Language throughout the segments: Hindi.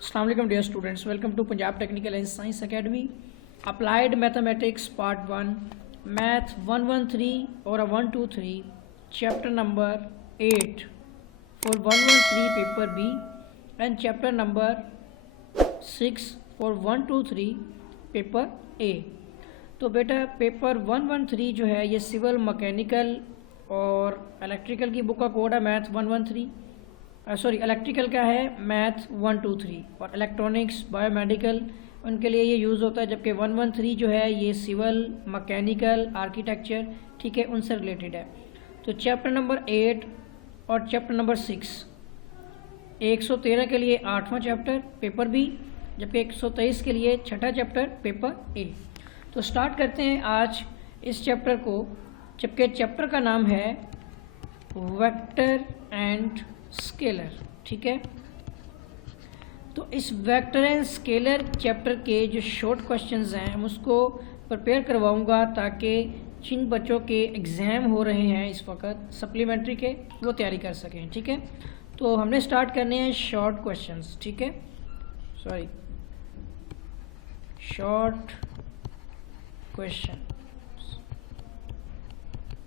अस्सलाम वालेकुम dear students, welcome to Punjab technical and science academy. Applied mathematics part 1 math 113 और 123 chapter number 8 for 113 paper B and chapter number 6 for 123 paper A. तो बेटा पेपर 113 जो है ये सिविल मैकेनिकल और इलेक्ट्रिकल की बुक का कोड है मैथ 113, सॉरी इलेक्ट्रिकल का है मैथ 123 और इलेक्ट्रॉनिक्स बायोमेडिकल उनके लिए ये यूज़ होता है, जबकि 113 जो है ये सिविल मैकेनिकल आर्किटेक्चर ठीक है उनसे रिलेटेड है। तो चैप्टर नंबर 8 और चैप्टर नंबर 6 113 के लिए 8वां चैप्टर पेपर बी, जबकि 123 के लिए 6ठा चैप्टर पेपर ए। तो स्टार्ट करते हैं आज इस चैप्टर को, जबकि चैप्टर का नाम है वेक्टर एंड स्केलर। ठीक है, तो इस वेक्टर एंड स्केलर चैप्टर के जो शॉर्ट क्वेश्चंस हैं हम उसको प्रिपेयर करवाऊंगा ताकि जिन बच्चों के एग्ज़ाम हो रहे हैं इस वक्त सप्लीमेंट्री के वो तैयारी कर सकें। ठीक है, तो हमने स्टार्ट करने हैं शॉर्ट क्वेश्चंस। ठीक है, सॉरी शॉर्ट क्वेश्चन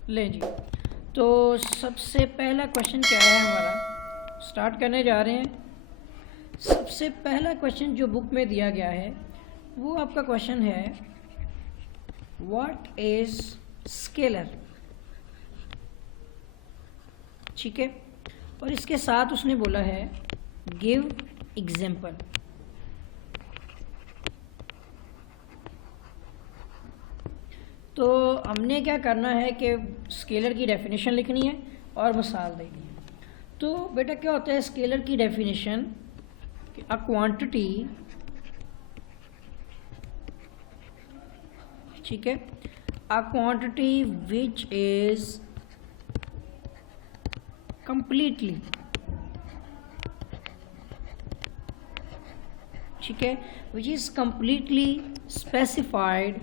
लें जी। तो सबसे पहला क्वेश्चन क्या है हमारा, स्टार्ट करने जा रहे हैं। सबसे पहला क्वेश्चन जो बुक में दिया गया है वो आपका क्वेश्चन है व्हाट इज स्केलर। ठीक है, और इसके साथ उसने बोला है गिव एग्जाम्पल। तो हमने क्या करना है कि स्केलर की डेफिनेशन लिखनी है और मिसाल देनी है। तो बेटा क्या होता है स्केलर की डेफिनेशन, अ क्वांटिटी, ठीक है, a quantity which is completely, ठीक है, which is completely specified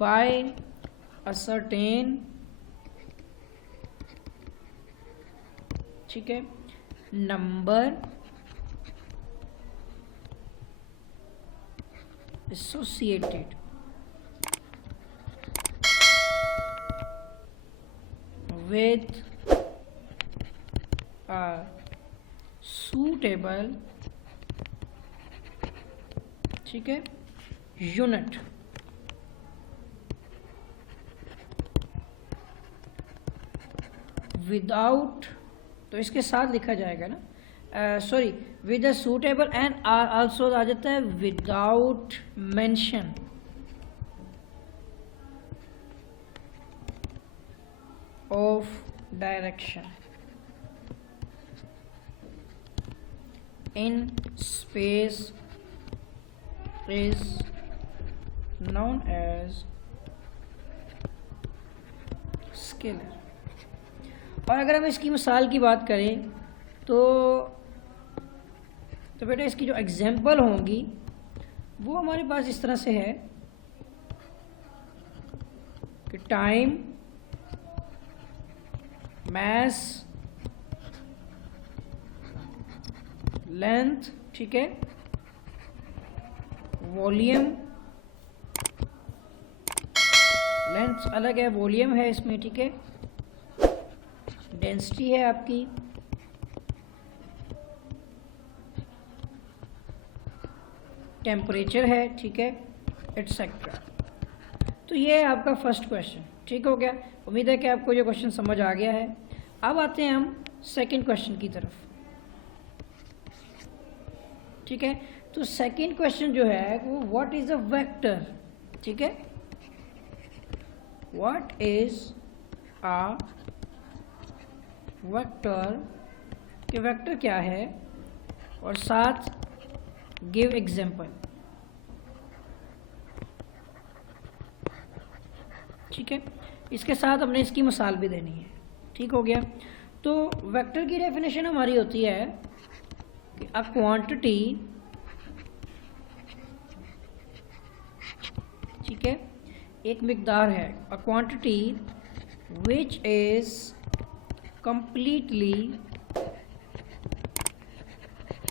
by a certain, ठीक है, number associated with a suitable, ठीक है, यूनिट। विदाउट, तो इसके साथ लिखा जाएगा ना, sorry with a suitable and also आ जाता है without mention of direction in space is known as scalar. और अगर हम इसकी मिसाल की बात करें तो बेटा इसकी जो एग्जाम्पल होंगी वो हमारे पास इस तरह से है कि टाइम, मास, लेंथ, ठीक है, वॉल्यूम, लेंथ अलग है, वॉल्यूम है इसमें, ठीक है, डेंसिटी है आपकी, टेम्परेचर है, ठीक है, एटसेट्रा। तो ये है आपका फर्स्ट क्वेश्चन। ठीक हो गया, उम्मीद है कि आपको ये क्वेश्चन समझ आ गया है। अब आते हैं हम सेकंड क्वेश्चन की तरफ। ठीक है, तो सेकंड क्वेश्चन जो है वो व्हाट इज अ वेक्टर। ठीक है, व्हाट इज अ वेक्टर, कि वेक्टर क्या है, और साथ गिव एग्जाम्पल। ठीक है, इसके साथ हमने इसकी मिसाल भी देनी है। ठीक हो गया, तो वेक्टर की डेफिनेशन हमारी होती है कि अ क्वांटिटी, ठीक है, एक मिकदार है, a quantity which is completely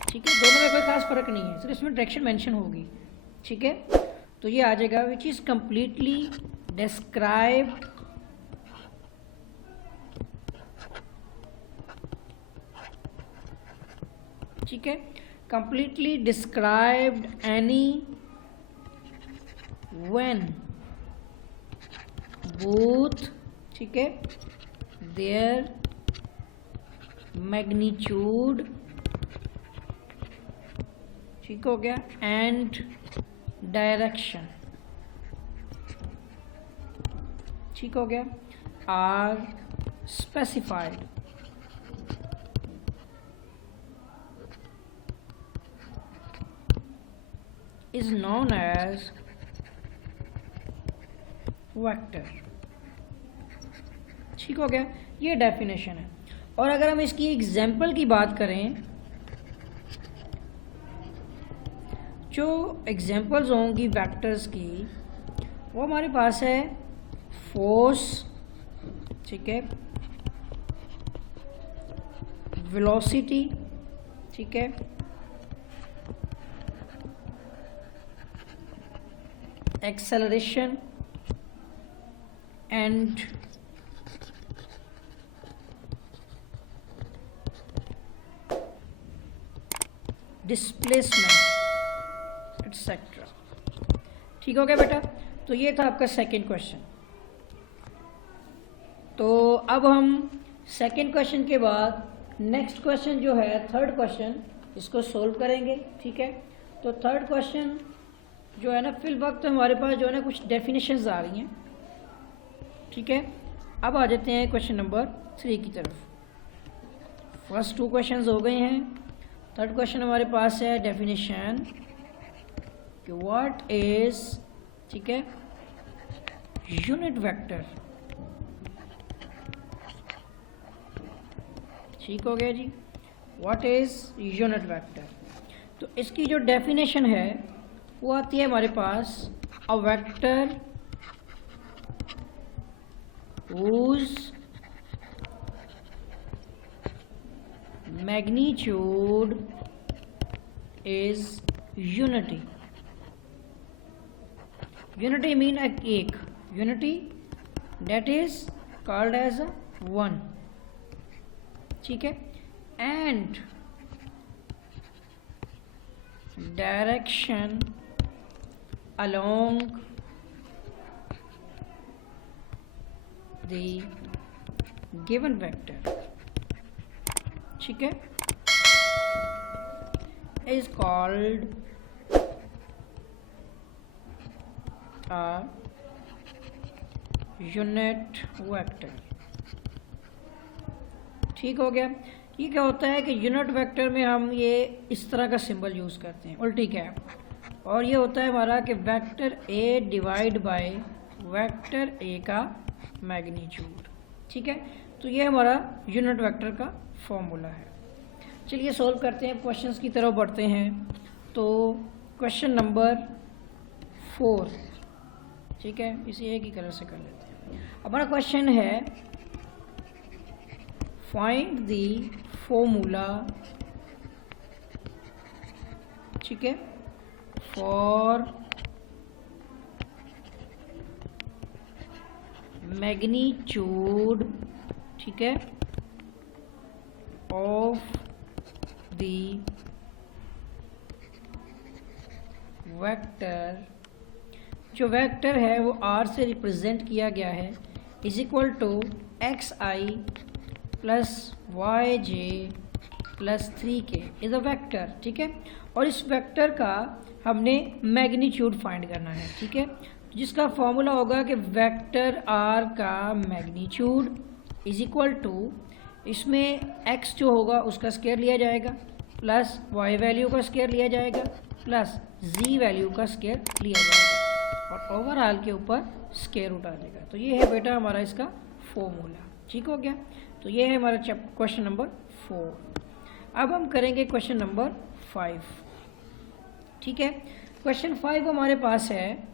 ठीक है, दोनों में कोई खास फर्क नहीं है, सिर्फ इसमें डायरेक्शन मेंशन होगी। ठीक है, तो ये आ जाएगा विच इज कंप्लीटली डिस्क्राइब ठीक है, completely described any when both, ठीक है, देयर मैग्नीट्यूड, ठीक हो गया, एंड डायरेक्शन, ठीक हो गया, are specified, is known as vector. ठीक हो गया, ये डेफिनेशन है। और अगर हम इसकी एग्जाम्पल की बात करें, जो एग्जाम्पल्स होंगी वेक्टर्स की वो हमारे पास है फोर्स, ठीक है, वेलोसिटी, ठीक है, एक्सेलरेशन एंड डिस्प्लेसमेंट एटसेट्रा। ठीक हो गया बेटा, तो ये था आपका सेकंड क्वेश्चन। तो अब हम सेकंड क्वेश्चन के बाद नेक्स्ट क्वेश्चन जो है थर्ड क्वेश्चन, इसको सोल्व करेंगे। ठीक है, तो थर्ड क्वेश्चन जो है ना, फिल वक्त हमारे पास जो है ना कुछ डेफिनेशंस आ रही हैं। ठीक है, अब आ जाते हैं क्वेश्चन नंबर 3 की तरफ। फर्स्ट 2 क्वेश्चंस हो गए हैं, थर्ड क्वेश्चन हमारे पास है डेफिनेशन कि व्हाट इज, ठीक है, यूनिट वेक्टर। ठीक हो गया जी, व्हाट इज यूनिट वेक्टर। तो इसकी जो डेफिनेशन है वो आती है हमारे पास, a vector whose magnitude is unity। unity mean एक, unity that is called as a one। ठीक है, and direction along the given vector, ठीक है, is called a unit vector। ठीक हो गया। ये क्या होता है कि यूनिट वेक्टर में हम ये इस तरह का सिंबल यूज़ करते हैं, उल्टी कैप, और ये होता है हमारा कि vector A divide by vector A का मैग्नीट्यूड। ठीक है, तो ये हमारा यूनिट वेक्टर का फॉर्मूला है। चलिए सोल्व करते हैं, क्वेश्चंस की तरफ बढ़ते हैं। तो क्वेश्चन नंबर 4, ठीक है, इसे एक ही कलर से कर लेते हैं। हमारा क्वेश्चन है फाइंड द फॉर्मूला, ठीक है, फॉर मैग्नीट्यूड, ठीक है, ऑफ द वेक्टर। जो वेक्टर है वो आर से रिप्रेजेंट किया गया है, is equal to X I plus Y J plus 3k is a vector. ठीक है, और इस वेक्टर का हमने मैग्नीट्यूड फाइंड करना है। ठीक है, जिसका फॉर्मूला होगा कि वेक्टर आर का मैग्नीट्यूड इज इक्वल टू, इसमें x जो होगा उसका स्क्वायर लिया जाएगा, प्लस y वैल्यू का स्क्वायर लिया जाएगा, प्लस z वैल्यू का स्क्वायर लिया जाएगा, और ओवरऑल के ऊपर स्क्वायर रूट आ जाएगा। तो ये है बेटा हमारा इसका फॉर्मूला। ठीक हो गया, तो ये है हमारा क्वेश्चन नंबर 4। अब हम करेंगे क्वेश्चन नंबर 5। ठीक है, क्वेश्चन 5 हमारे पास है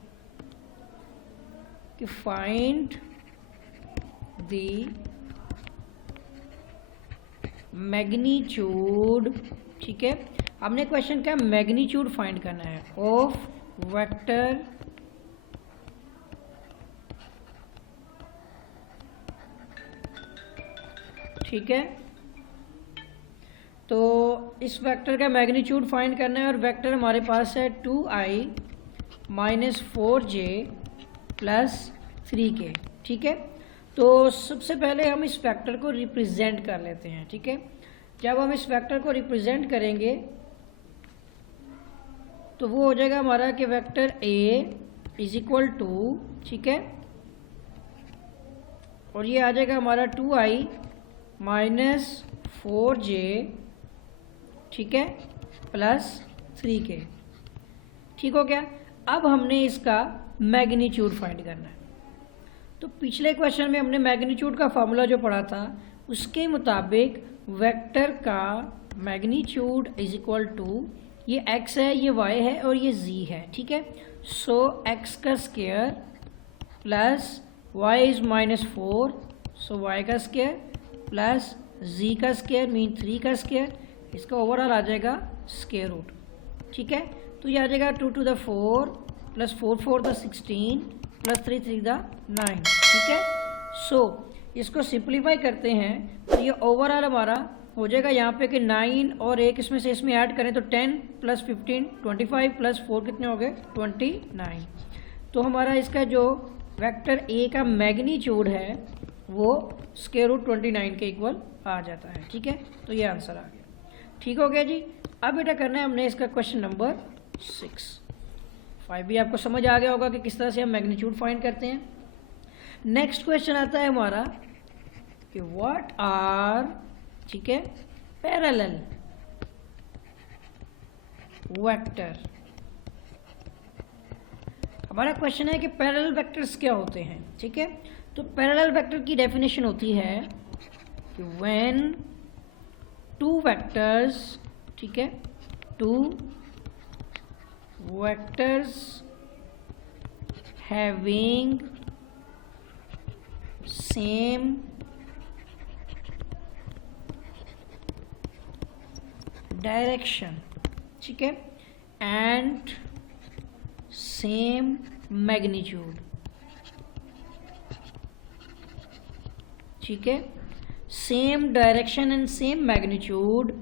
कि फाइंड द मैग्नीट्यूड, ठीक है, हमने क्वेश्चन क्या मैग्नीट्यूड फाइंड करना है ऑफ वेक्टर ठीक है। तो इस वेक्टर का मैग्नीट्यूड फाइंड करना है और वेक्टर हमारे पास है 2i minus 4j plus 3k ठीक है। तो सबसे पहले हम इस वेक्टर को रिप्रेजेंट कर लेते हैं ठीक है। जब हम इस वेक्टर को रिप्रेजेंट करेंगे तो वो हो जाएगा हमारा कि vector a is equal to ठीक है, और ये आ जाएगा हमारा 2i माइनस 4j ठीक है प्लस 3k ठीक हो गया। अब हमने इसका मैग्नीट्यूड फाइंड करना है। तो पिछले क्वेश्चन में हमने मैग्नीट्यूड का फॉर्मूला जो पढ़ा था उसके मुताबिक वेक्टर का मैग्नीट्यूड इज इक्वल टू ये x है, ये y है और ये z है ठीक है। सो x का square plus y is minus 4 so y का स्क्वायर प्लस z का स्क्वायर मीन 3 का स्क्वायर, इसका ओवरऑल आ जाएगा स्क्वायर रूट ठीक है। तो ये आ जाएगा 2 to the 4 plus 4 4 the 16 plus 3 3 the 9 ठीक है। सो इसको सिंप्लीफाई करते हैं तो ये ओवरऑल हमारा हो जाएगा यहाँ पे कि 9 और एक इसमें से इसमें ऐड करें तो 10 प्लस 15 25 प्लस 4 कितने हो गए 29। तो हमारा इसका जो वेक्टर ए का मैग्नीट्यूड है वो स्क्वायर रूट 29 के इक्वल आ जाता है ठीक है। तो ये आंसर आ गया ठीक हो गया जी। अब बेटा करना है हमने इसका क्वेश्चन नंबर 5 भी आपको समझ आ गया होगा कि किस तरह से हम मैग्नीट्यूड फाइंड करते हैं। नेक्स्ट क्वेश्चन आता है हमारा कि व्हाट आर ठीक है पैरेलल वेक्टर। हमारा क्वेश्चन है कि पैरेलल वेक्टर्स क्या होते हैं ठीक है। तो पैरेलल वेक्टर की डेफिनेशन होती है कि व्हेन टू वेक्टर्स ठीक है, two vectors having same direction ठीक है एंड सेम मैग्नीट्यूड ठीक है, same direction and same magnitude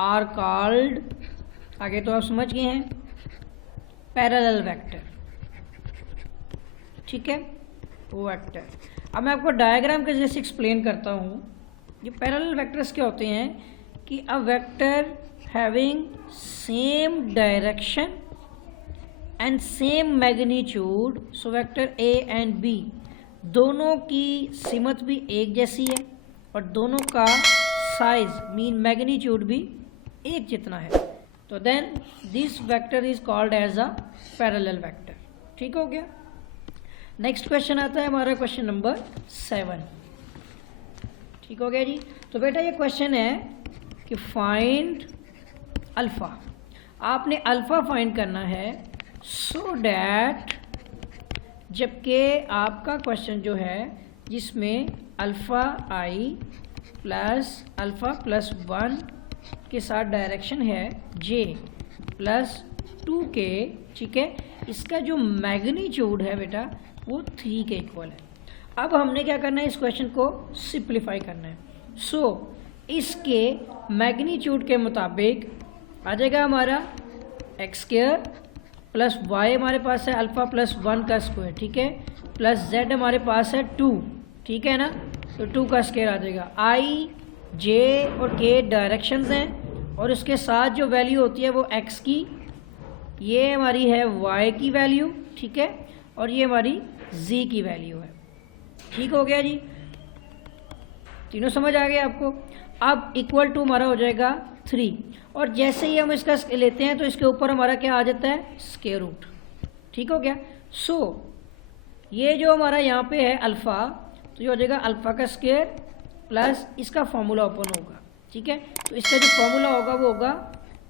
are called, आगे तो आप समझ गए हैं, पैरेलल वेक्टर ठीक है वेक्टर। अब मैं आपको डायग्राम के जैसे एक्सप्लेन करता हूँ। ये पैरेलल वेक्टर्स क्या होते हैं कि a vector having same direction and same magnitude, so vector A and B दोनों की सीमत भी एक जैसी है और दोनों का साइज मीन मैग्नीट्यूड भी एक जितना है, तो then this vector is called as a parallel vector ठीक हो गया। नेक्स्ट क्वेश्चन आता है हमारा क्वेश्चन नंबर 7 ठीक हो गया जी। तो बेटा ये क्वेश्चन है कि फाइंड अल्फ़ा, आपने अल्फ़ा फाइंड करना है सो डैट, जबकि आपका क्वेश्चन जो है जिसमें अल्फ़ा आई प्लस अल्फ़ा प्लस 1 के साथ डायरेक्शन है जे प्लस 2k ठीक है, इसका जो मैग्नीट्यूड है बेटा वो 3 के इक्वल है। अब हमने क्या करना है, इस क्वेश्चन को सिंप्लीफाई करना है। सो इसके मैग्नीट्यूड के मुताबिक आ जाएगा हमारा एक्स स्क्वायर प्लस वाई हमारे पास है अल्फ़ा प्लस 1 का स्क्वायर ठीक है, प्लस जेड हमारे पास है 2 ठीक है ना, तो 2 का स्क्वायर आ जाएगा। आई जे और के डायरेक्शंस हैं और उसके साथ जो वैल्यू होती है वो एक्स की, ये हमारी है वाई की वैल्यू ठीक है, और ये हमारी जी की वैल्यू है ठीक हो गया जी। तीनों समझ आ गया आपको। अब इक्वल टू हमारा हो जाएगा 3, और जैसे ही हम इसका लेते हैं तो इसके ऊपर हमारा क्या आ जाता है स्क्वायर रूट ठीक हो गया। सो ये जो हमारा यहाँ पे है अल्फ़ा, तो ये हो जाएगा अल्फ़ा का स्क्वायर प्लस इसका फॉर्मूला ओपन होगा ठीक है। तो इसका जो फॉर्मूला होगा वो होगा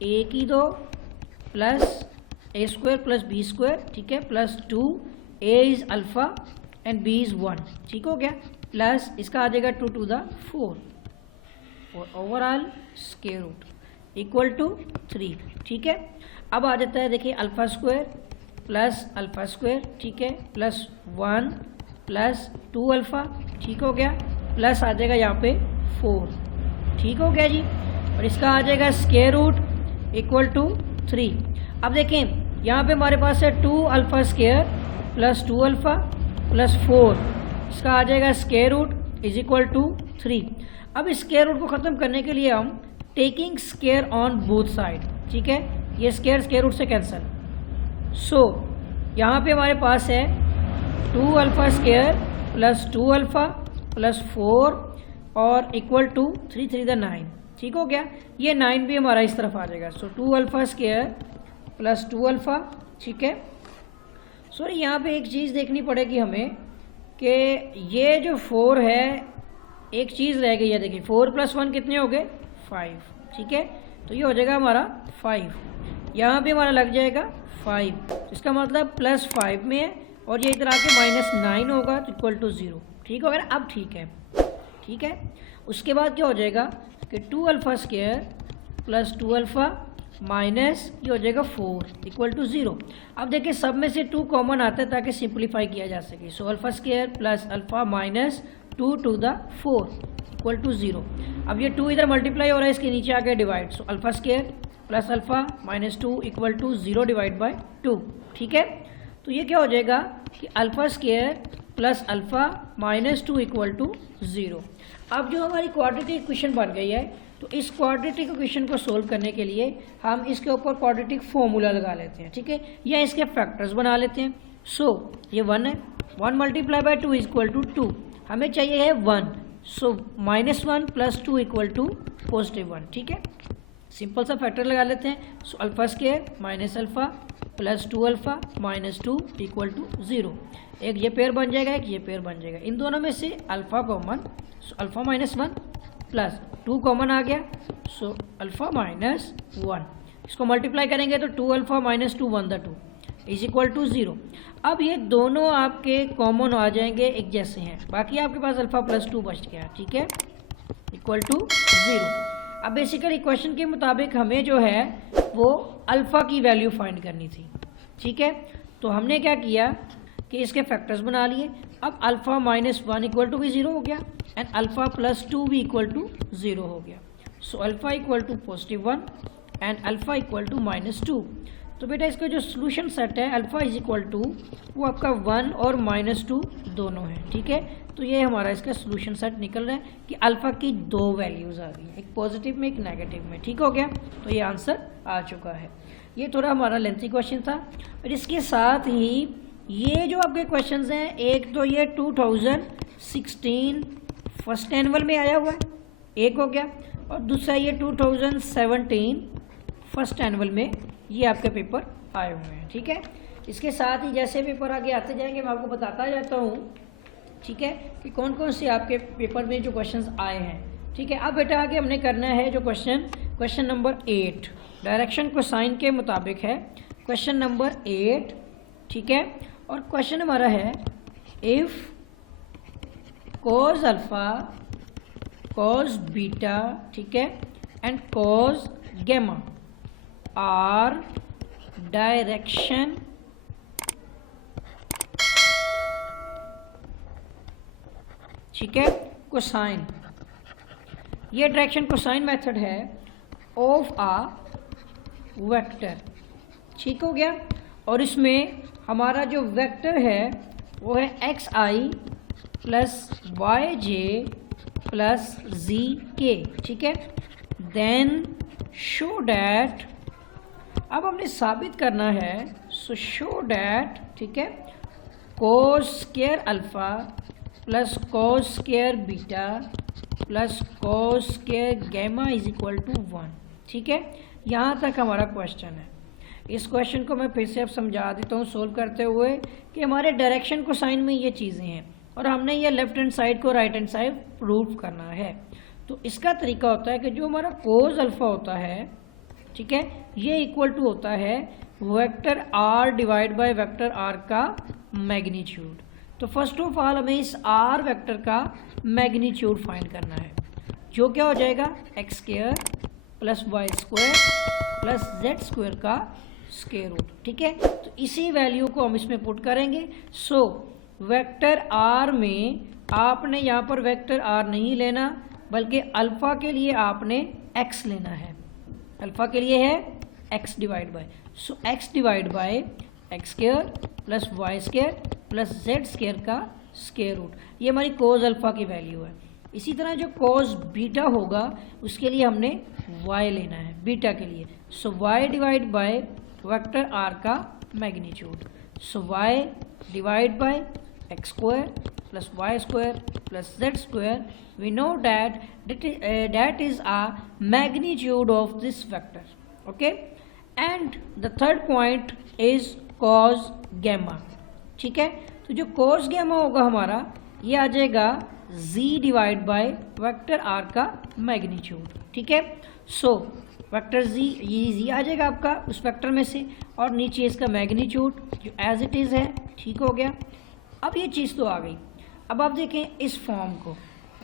ए की 2 plus A square plus B square ठीक है, plus 2 A is alpha and B is 1 ठीक हो गया, प्लस इसका आ जाएगा 2 to the 4 और overall square root. Equal to 3, ठीक है। अब आ जाता है देखिए alpha square plus alpha square, ठीक है, प्लस 1 प्लस 2 अल्फ़ा, ठीक हो गया, प्लस आ जाएगा यहाँ पे 4, ठीक हो गया जी। और इसका आ जाएगा स्क्वायर रूट इक्वल टू 3। अब देखें यहाँ पे हमारे पास है 2 alpha square plus 2 alpha plus 4, इसका आ जाएगा square root is equal to 3। अब इस स्क्वायर रूट को ख़त्म करने के लिए हम taking square on both side, ठीक है, ये स्क्वायर रूट से कैंसिल। सो यहाँ पे हमारे पास है 2 alpha square plus 2 alpha plus 4 और इक्वल टू 3 3 द 9, ठीक हो गया। ये 9 भी हमारा इस तरफ आ जाएगा। सो 2 अल्फ़ा स्क्वायर प्लस 2 अल्फ़ा, ठीक है। सॉरी यहाँ पे एक चीज़ देखनी पड़ेगी हमें कि ये जो 4 है, एक चीज़ रह गई है, देखिए 4 प्लस 1 कितने हो गए 5, ठीक है, तो ये हो जाएगा हमारा 5, यहाँ पे हमारा लग जाएगा 5, इसका मतलब प्लस 5 में है और ये इधर आके -9 होगा तो इक्वल टू 0, ठीक हो गया। अब ठीक है, ठीक है। उसके बाद क्या हो जाएगा कि 2 alpha square plus 2 alpha minus ये हो जाएगा 4 इक्वल टू 0। अब देखिए सब में से 2 कॉमन आता है ताकि सिंप्लीफाई किया जा सके। So alpha square plus alpha minus 2 to the 4 equal to 0। अब ये 2 इधर मल्टीप्लाई हो रहा है, इसके नीचे आ गया divide. So alpha square plus alpha minus 2 equal to 0 divide by 2, ठीक है। तो ये क्या हो जाएगा कि alpha square plus alpha minus 2 equal to 0। अब जो हमारी क्वाड्रेटिक इक्वेशन बन गई है, तो इस क्वाड्रेटिक इक्वेशन को सोल्व करने के लिए हम इसके ऊपर क्वाड्रेटिक फॉर्मूला लगा लेते हैं, ठीक है, या इसके फैक्टर्स बना लेते हैं। सो ये 1 है, 1 multiply by 2 is equal to 2, हमें चाहिए है 1। सो -1 प्लस 2 इक्वल टू +1, ठीक है। सिंपल सा फैक्टर लगा लेते हैं। So alpha square minus alpha plus 2 alpha minus 2 equal to 0। एक ये पेयर बन जाएगा, एक ये पेयर बन जाएगा, इन दोनों में से alpha common, so alpha minus 1 plus 2 common आ गया, सो अल्फ़ा माइनस 1, इसको मल्टीप्लाई करेंगे तो 2 alpha minus 2 1 the 2 is equal to 0। अब ये दोनों आपके कॉमन आ जाएंगे, एक जैसे हैं, बाकी आपके पास अल्फ़ा प्लस 2 बच गया, ठीक है, इक्वल टू 0। अब बेसिकली क्वेश्चन के मुताबिक हमें जो है वो अल्फ़ा की वैल्यू फाइंड करनी थी, ठीक है। तो हमने क्या किया कि इसके फैक्टर्स बना लिए। अब अल्फ़ा माइनस 1 इक्वल टू भी 0 हो गया एंड अल्फ़ा प्लस 2 भी इक्वल टू 0 हो गया। So alpha equal to +1 and alpha equal to -2। तो बेटा इसका जो सोल्यूशन सेट है अल्फ़ा इज इक्वल टू वो आपका 1 और -2 दोनों है, ठीक है। तो ये हमारा इसका सोल्यूशन सेट निकल रहा है कि अल्फ़ा की 2 वैल्यूज़ आ गई हैं, एक पॉजिटिव में एक नेगेटिव में, ठीक हो गया। तो ये आंसर आ चुका है। ये थोड़ा हमारा लेंथी क्वेश्चन था। और इसके साथ ही ये जो आपके क्वेश्चंस हैं, एक तो ये 2016 फर्स्ट एनुअल में आया हुआ है, एक हो गया, और दूसरा ये 2017 फर्स्ट एनुअल में ये आपके पेपर आए हुए हैं, ठीक है। इसके साथ ही जैसे पेपर आगे आते जाएंगे मैं आपको बताता जाता हूँ, ठीक है, कि कौन कौन से आपके पेपर में जो क्वेश्चंस आए हैं, ठीक है। अब बेटा आगे हमने करना है जो क्वेश्चन नंबर 8 डायरेक्शन कोसाइन के मुताबिक है, क्वेश्चन नंबर 8, ठीक है। और क्वेश्चन हमारा है if cos alpha cos beta, ठीक है, and cos gamma are direction ठीक है कोसाइन, ये डायरेक्शन कोसाइन मेथड है ऑफ आ वेक्टर, ठीक हो गया। और इसमें हमारा जो वेक्टर है वो है xi plus yj plus zk, ठीक है। देन शो डैट, अब हमने साबित करना है, सो शो डैट, ठीक है, cos square alpha plus cos square beta plus cos square gamma is equal to 1, ठीक है। यहाँ तक हमारा क्वेश्चन है। इस क्वेश्चन को मैं फिर से अब समझा देता हूँ सोल्व करते हुए कि हमारे डायरेक्शन कोसाइन में ये चीज़ें हैं और हमने ये लेफ्ट हैंड साइड को राइट हैंड साइड प्रूव करना है। तो इसका तरीका होता है कि जो हमारा कोस अल्फ़ा होता है, ठीक है, ये इक्वल टू होता है vector r divide by vector r का मैग्नीट्यूड। तो फर्स्ट ऑफ ऑल हमें इस आर वेक्टर का मैग्नीट्यूड फाइंड करना है, जो क्या हो जाएगा x² plus y square plus z square का स्क्वायर रूट। ठीक है, तो इसी वैल्यू को हम इसमें पुट करेंगे। सो वेक्टर आर में आपने यहाँ पर वेक्टर आर नहीं लेना, बल्कि अल्फ़ा के लिए आपने एक्स लेना है। अल्फ़ा के लिए है x divide by, so x divide by x square plus y square plus z square का स्क्वायर रूट। ये हमारी कोज अल्फ़ा की वैल्यू है। इसी तरह जो कोज बीटा होगा उसके लिए हमने y लेना है बीटा के लिए। So y divide by vector r का magnitude. So y divide by x square plus y square plus z square, we know that is a magnitude of this vector. Okay, and the third point is cos gamma। ठीक है, तो जो cos gamma होगा हमारा ये आ जाएगा z divide by vector r का मैग्नीट्यूड। ठीक है, सो वेक्टर z, ये z आ जाएगा आपका उस वेक्टर में से, और नीचे इसका मैग्नीट्यूड जो एज इट इज़ है। ठीक हो गया, अब ये चीज़ तो आ गई। अब आप देखें इस फॉर्म को।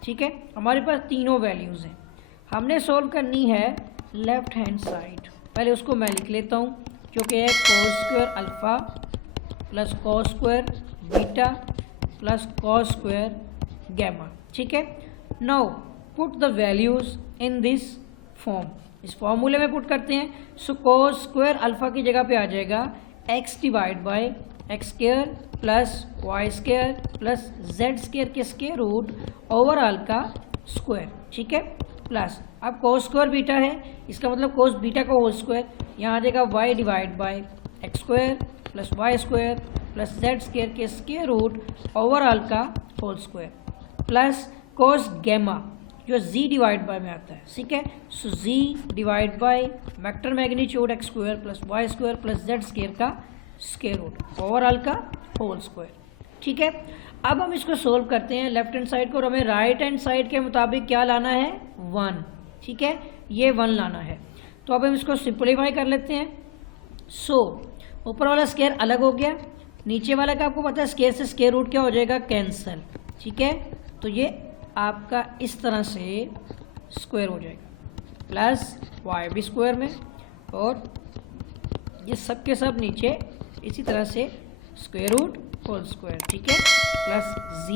ठीक है, हमारे पास तीनों वैल्यूज़ हैं, हमने सोल्व करनी है लेफ्ट हैंड साइड। पहले उसको मैं लिख लेता हूँ, जो कि है cos square alpha plus cos square beta plus cos square gamma. ठीक है, now put the values in this form, इस फॉर्मूले में पुट करते हैं। सो कोस स्क्वायर अल्फ़ा की जगह पे आ जाएगा x divide by x square plus y square plus z square के स्क्वायर रूट ओवरऑल का स्क्वायर। ठीक है, प्लस अब कोस स्क्वायर बीटा है, इसका मतलब कोस बीटा का होल स्क्वायर, यहाँ आ जाएगा y divide by x square plus y square plus z square के स्क्वायर रूट ओवरऑल का whole square plus cos gamma जो z डिवाइड बाय में आता है। ठीक है, so z divide by vector magnitude x square plus y square plus z square का स्क्वायर रूट ओवरऑल का होल स्क्वायर। ठीक है, अब हम इसको सोल्व करते हैं लेफ्ट हैंड साइड को, और हमें राइट हैंड साइड के मुताबिक क्या लाना है 1। ठीक है, ये 1 लाना है, तो अब हम इसको सिंपलीफाई कर लेते हैं। सो ऊपर वाला स्क्वायर अलग हो गया, नीचे वाला का आपको पता है स्क्वायर से स्क्वायर रूट क्या हो जाएगा, कैंसल। ठीक है, तो ये आपका इस तरह से स्क्वायर हो जाएगा प्लस वाई भी स्क्वायर में, और ये सब के सब नीचे इसी तरह से स्क्वायर रूट होल स्क्वायर। ठीक है, प्लस z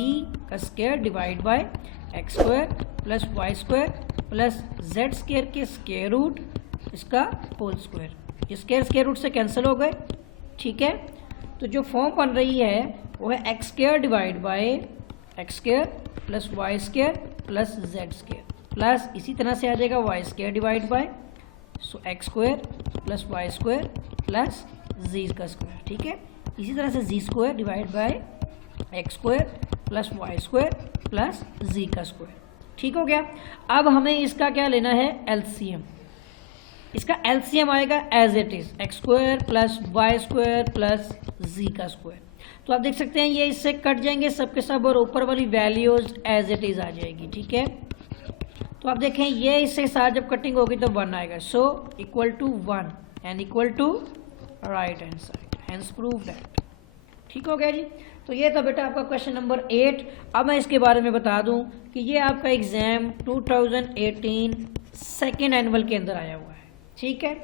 का square divide by x square plus y square plus z square के स्क्वायर रूट इसका होल स्क्वायर। ये स्क्वायर स्क्वायर रूट से कैंसिल हो गए। ठीक है, तो जो फॉर्म बन रही है वो है x square divide by x square plus y square plus z square, plus इसी तरह से आ जाएगा y square divide by so x square plus y square plus z का स्क्वायर। ठीक है, इसी तरह से z square divide by x square plus y square plus z का स्क्वायर। ठीक हो गया, अब हमें इसका क्या लेना है एलसीएम। इसका एलसीएम आएगा as it is x square plus y square plus z का स्क्वायर। तो आप देख सकते हैं ये इससे कट जाएंगे सब के सब, और ऊपर वाली वैल्यूज एज इट इज आ जाएगी। ठीक है, तो आप देखें ये इससे साथ जब कटिंग होगी तो 1 आएगा, so equal to 1 and equal to right hand side, hence prove that. ठीक हो गया जी, तो ये था बेटा आपका क्वेश्चन नंबर 8। अब मैं इसके बारे में बता दूं कि ये आपका एग्जाम 2018 सेकेंड एनुअल के अंदर आया हुआ है। ठीक है,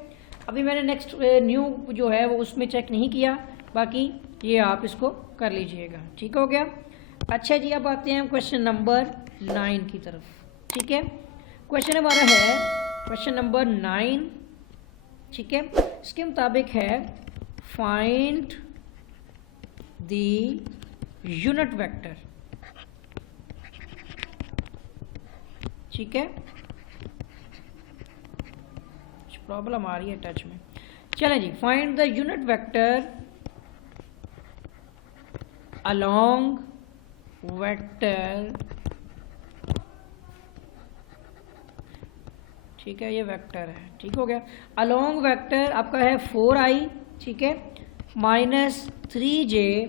अभी मैंने नेक्स्ट न्यू जो है वो उसमें चेक नहीं किया, बाकी ये आप इसको कर लीजिएगा। ठीक हो गया, अच्छा जी, अब आते हैं क्वेश्चन नंबर 9 की तरफ। ठीक है, क्वेश्चन हमारा है क्वेश्चन नंबर 9। ठीक है, इसके मुताबिक है फाइंड द यूनिट वेक्टर। ठीक है, प्रॉब्लम आ रही है टच में। चलें जी, find the unit vector along vector. ठीक है, ये वेक्टर है। ठीक हो गया, अलोंग वेक्टर आपका है 4i। ठीक है, -3j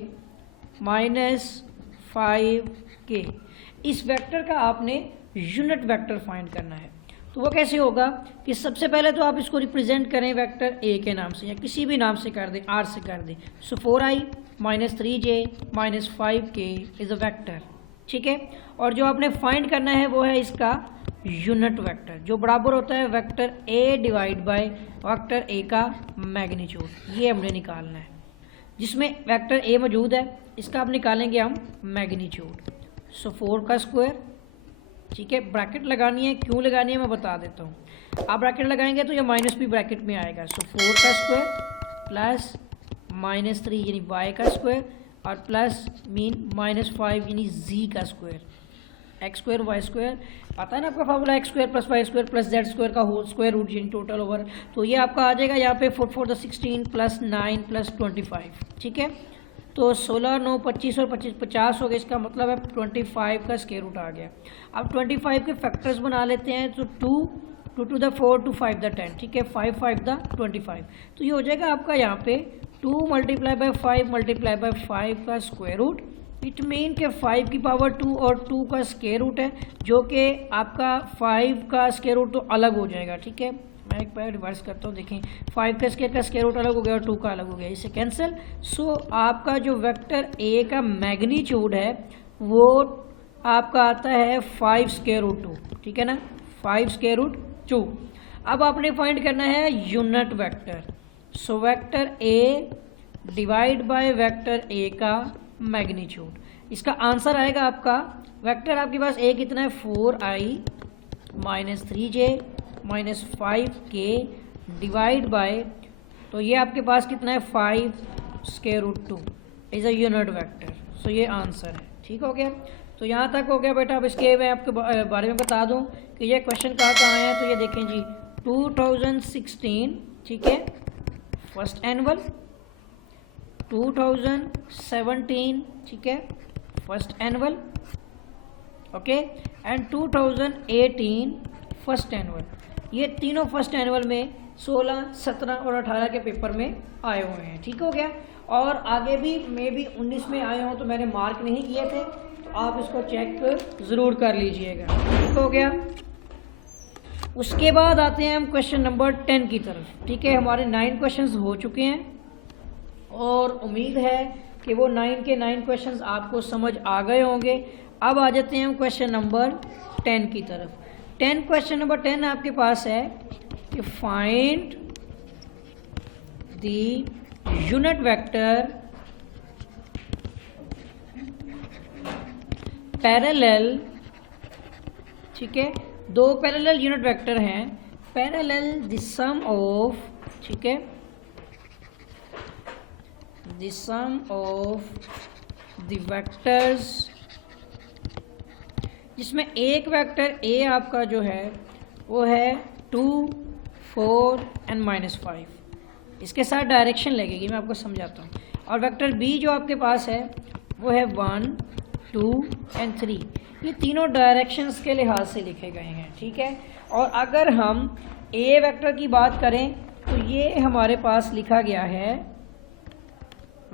-5k। इस वेक्टर का आपने यूनिट वेक्टर फाइंड करना है। तो वो कैसे होगा कि सबसे पहले तो आप इसको रिप्रेजेंट करें वेक्टर a के नाम से, या किसी भी नाम से कर दें, r से कर दें। सो 4i -3j -5k is a vector. ठीक है, और जो आपने फाइंड करना है वो है इसका यूनिट वेक्टर, जो बराबर होता है vector A divide by vector A का मैग्नीट्यूड। ये हमने निकालना है, जिसमें वेक्टर ए मौजूद है, इसका अब निकालेंगे हम मैग्नीट्यूड। सो 4 का स्क्वायर, ठीक है, ब्रैकेट लगानी है, क्यों लगानी है मैं बता देता हूँ। आप ब्रैकेट लगाएंगे तो ये माइनस भी ब्रैकेट में आएगा। सो 4 का स्क्वायर प्लस -3 यानी y का स्क्वायर और प्लस -5 यानी z का square, x square y square, पता है ना आपका formula, x square plus y square plus z square का होल स्क्वायर रूट यानी टोटल ओवर। तो ये आपका आ जाएगा यहाँ पे 4 4 16 प्लस 9 प्लस 25, ठीक है। तो 16 9 25 और 25 50 हो गया, इसका मतलब है 25 का स्क्वायर रूट आ गया। अब 25 के फैक्टर्स बना लेते हैं, तो 2 2 the 4 2 5 the 10, ठीक है, 5 5 the 25। तो ये हो जाएगा आपका यहाँ पे 2 × 5 × 5 का स्क्वायर रूट। इट मीन के 5 की पावर 2 और 2 का स्क्वायर रूट है, जो कि आपका 5 का स्क्वायर रूट तो अलग हो जाएगा, ठीक है। मैं एक बार रिवर्स करता हूँ, देखें 5 का स्क्वायर रूट अलग हो गया और 2 का अलग हो गया, इसे कैंसिल। सो आपका जो वेक्टर ए का मैग्नीट्यूड है वो आपका आता है 5 स्क्वायर रूट 2, ठीक है ना, 5 स्क्वायर रूट 2। अब आपने फाइंड करना है unit vector. So vector A divide by vector A का मैग्नीट्यूड, इसका आंसर आएगा आपका, वेक्टर आपके पास ए कितना है 4i - 3j - 5k divide by, तो ये आपके पास कितना है 5 square root 2 is a unit vector. So ये आंसर है, ठीक हो गया। तो यहाँ तक हो गया बेटा। अब इसके मैं आपके बारे में बता दूँ कि ये क्वेश्चन कहाँ आया है। तो ये देखें जी 2016, ठीक है, फर्स्ट एनुअल, 2017, ठीक है, first annual, okay, and 2018 first annual. ये तीनों फर्स्ट एनुअल में 16, 17 और 18 के पेपर में आए हुए हैं, ठीक हो गया। और आगे भी मे भी 19 में आए हों, तो मैंने मार्क नहीं किए थे, तो आप इसको चेक ज़रूर कर लीजिएगा, ठीक हो गया। उसके बाद आते हैं हम क्वेश्चन नंबर 10 की तरफ, ठीक है। हमारे 9 क्वेश्चंस हो चुके हैं और उम्मीद है कि वो 9 के 9 क्वेश्चंस आपको समझ आ गए होंगे। अब आ जाते हैं हम क्वेश्चन नंबर 10 की तरफ। क्वेश्चन नंबर 10 आपके पास है कि find the unit vector parallel, ठीक है, दो पैरेलल यूनिट वेक्टर हैं, पैरेलल द सम ऑफ, ठीक है, the sum of the vectors, जिसमें एक वेक्टर ए आपका जो है वो है 2, 4 एंड -5, इसके साथ डायरेक्शन लगेगी, मैं आपको समझाता हूँ। और वेक्टर बी जो आपके पास है वो है 1, 2 एंड 3, ये तीनों डायरेक्शंस के लिहाज से लिखे गए हैं, ठीक है। और अगर हम ए वेक्टर की बात करें तो ये हमारे पास लिखा गया है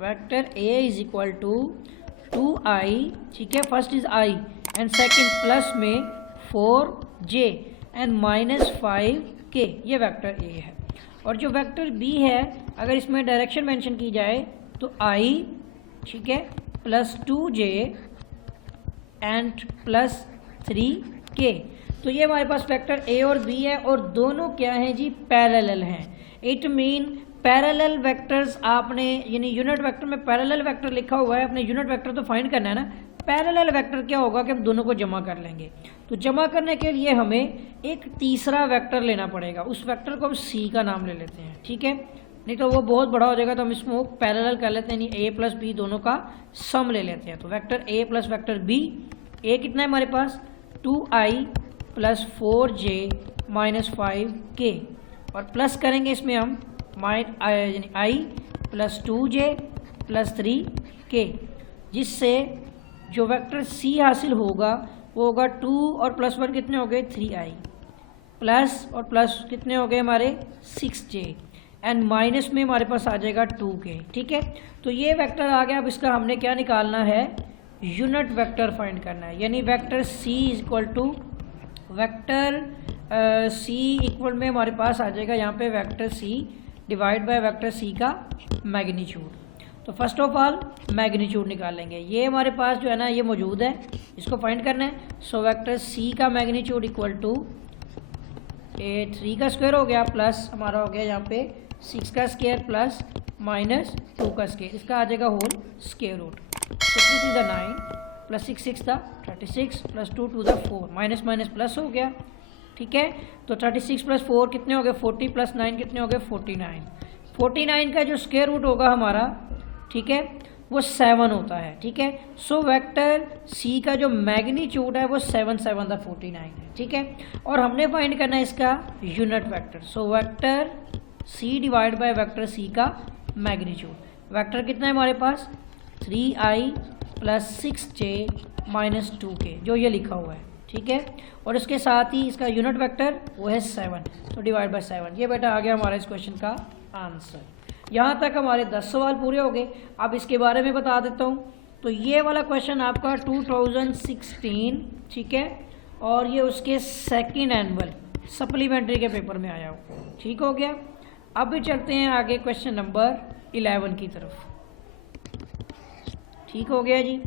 vector A is equal to 2i, ठीक है, first is i and second plus में 4j एंड -5k, ये वेक्टर ए है। और जो वेक्टर बी है, अगर इसमें डायरेक्शन मेंशन की जाए तो i, ठीक है, plus 2j and plus 3k। तो ये हमारे पास वेक्टर ए और बी है और दोनों क्या हैं जी, पैरेलल हैं। इट मीन पैरेलल वेक्टर्स आपने, यानी यूनिट वेक्टर में पैरेलल वेक्टर लिखा हुआ है, अपने यूनिट वेक्टर तो फाइंड करना है ना। पैरेलल वेक्टर क्या होगा कि हम दोनों को जमा कर लेंगे। तो जमा करने के लिए हमें एक तीसरा वेक्टर लेना पड़ेगा, उस वेक्टर को हम सी का नाम ले लेते हैं, ठीक है, नहीं तो वो बहुत बड़ा हो जाएगा, तो हम इसको पैरेलल कर लेते हैं, यानी ए प्लस बी दोनों का सम ले लेते हैं। तो vector A plus vector b, a कितना है हमारे पास 2i प्लस 4j -5k, और प्लस करेंगे इसमें हम यानी i plus 2j plus 3k, जिससे जो वेक्टर c हासिल होगा वो होगा 2 और प्लस 1 कितने हो गए 3i, प्लस और प्लस कितने हो गए हमारे 6j, एंड माइनस में हमारे पास आ जाएगा 2k, ठीक है। तो ये वेक्टर आ गया। अब इसका हमने क्या निकालना है, यूनिट वेक्टर फाइंड करना है, यानी vector c is equal to vector c equal में हमारे पास आ जाएगा यहाँ पे vector c divide by vector c का मैग्नीट्यूड। तो फर्स्ट ऑफ ऑल मैग्नीट्यूड निकालेंगे। ये हमारे पास जो है ना ये मौजूद है, इसको फाइंड करना है। सो वेक्टर सी का मैग्नीट्यूड इक्वल टू ए 3 का स्क्वायर हो गया प्लस हमारा हो गया यहाँ पे 6 का स्क्वायर प्लस माइनस 2 का स्क्वायर, इसका आ जाएगा होल स्क्वायर रूट। तो 3 × 9 प्लस 6 6 था 36 प्लस 2 2 4 माइनस माइनस प्लस हो गया। ठीक है, तो 36 प्लस 4 कितने हो गए 40 प्लस 9 कितने हो गए 49। 49 का जो स्क्वायर रूट होगा हमारा, ठीक है, वो 7 होता है। ठीक है, सो वेक्टर सी का जो मैग्नीट्यूड है वो 7 7 दा 49 है। ठीक है, और हमने फाइंड करना है इसका unit vector. So vector C divide by vector C का मैग्नीट्यूड। वेक्टर कितना है हमारे पास 3i plus 6j minus 2k, जो ये लिखा हुआ है। ठीक है, और इसके साथ ही इसका यूनिट वेक्टर वो है 7, तो डिवाइड बाय 7। ये बेटा आ गया हमारा इस क्वेश्चन का आंसर। यहाँ तक हमारे 10 सवाल पूरे हो गए। अब इसके बारे में बता देता हूँ। तो ये वाला क्वेश्चन आपका 2016, ठीक है, और ये उसके सेकेंड एनुअल सप्लीमेंट्री के पेपर में आया हो। ठीक हो गया। अब भी चलते हैं आगे क्वेश्चन नंबर 11 की तरफ। ठीक हो गया जी।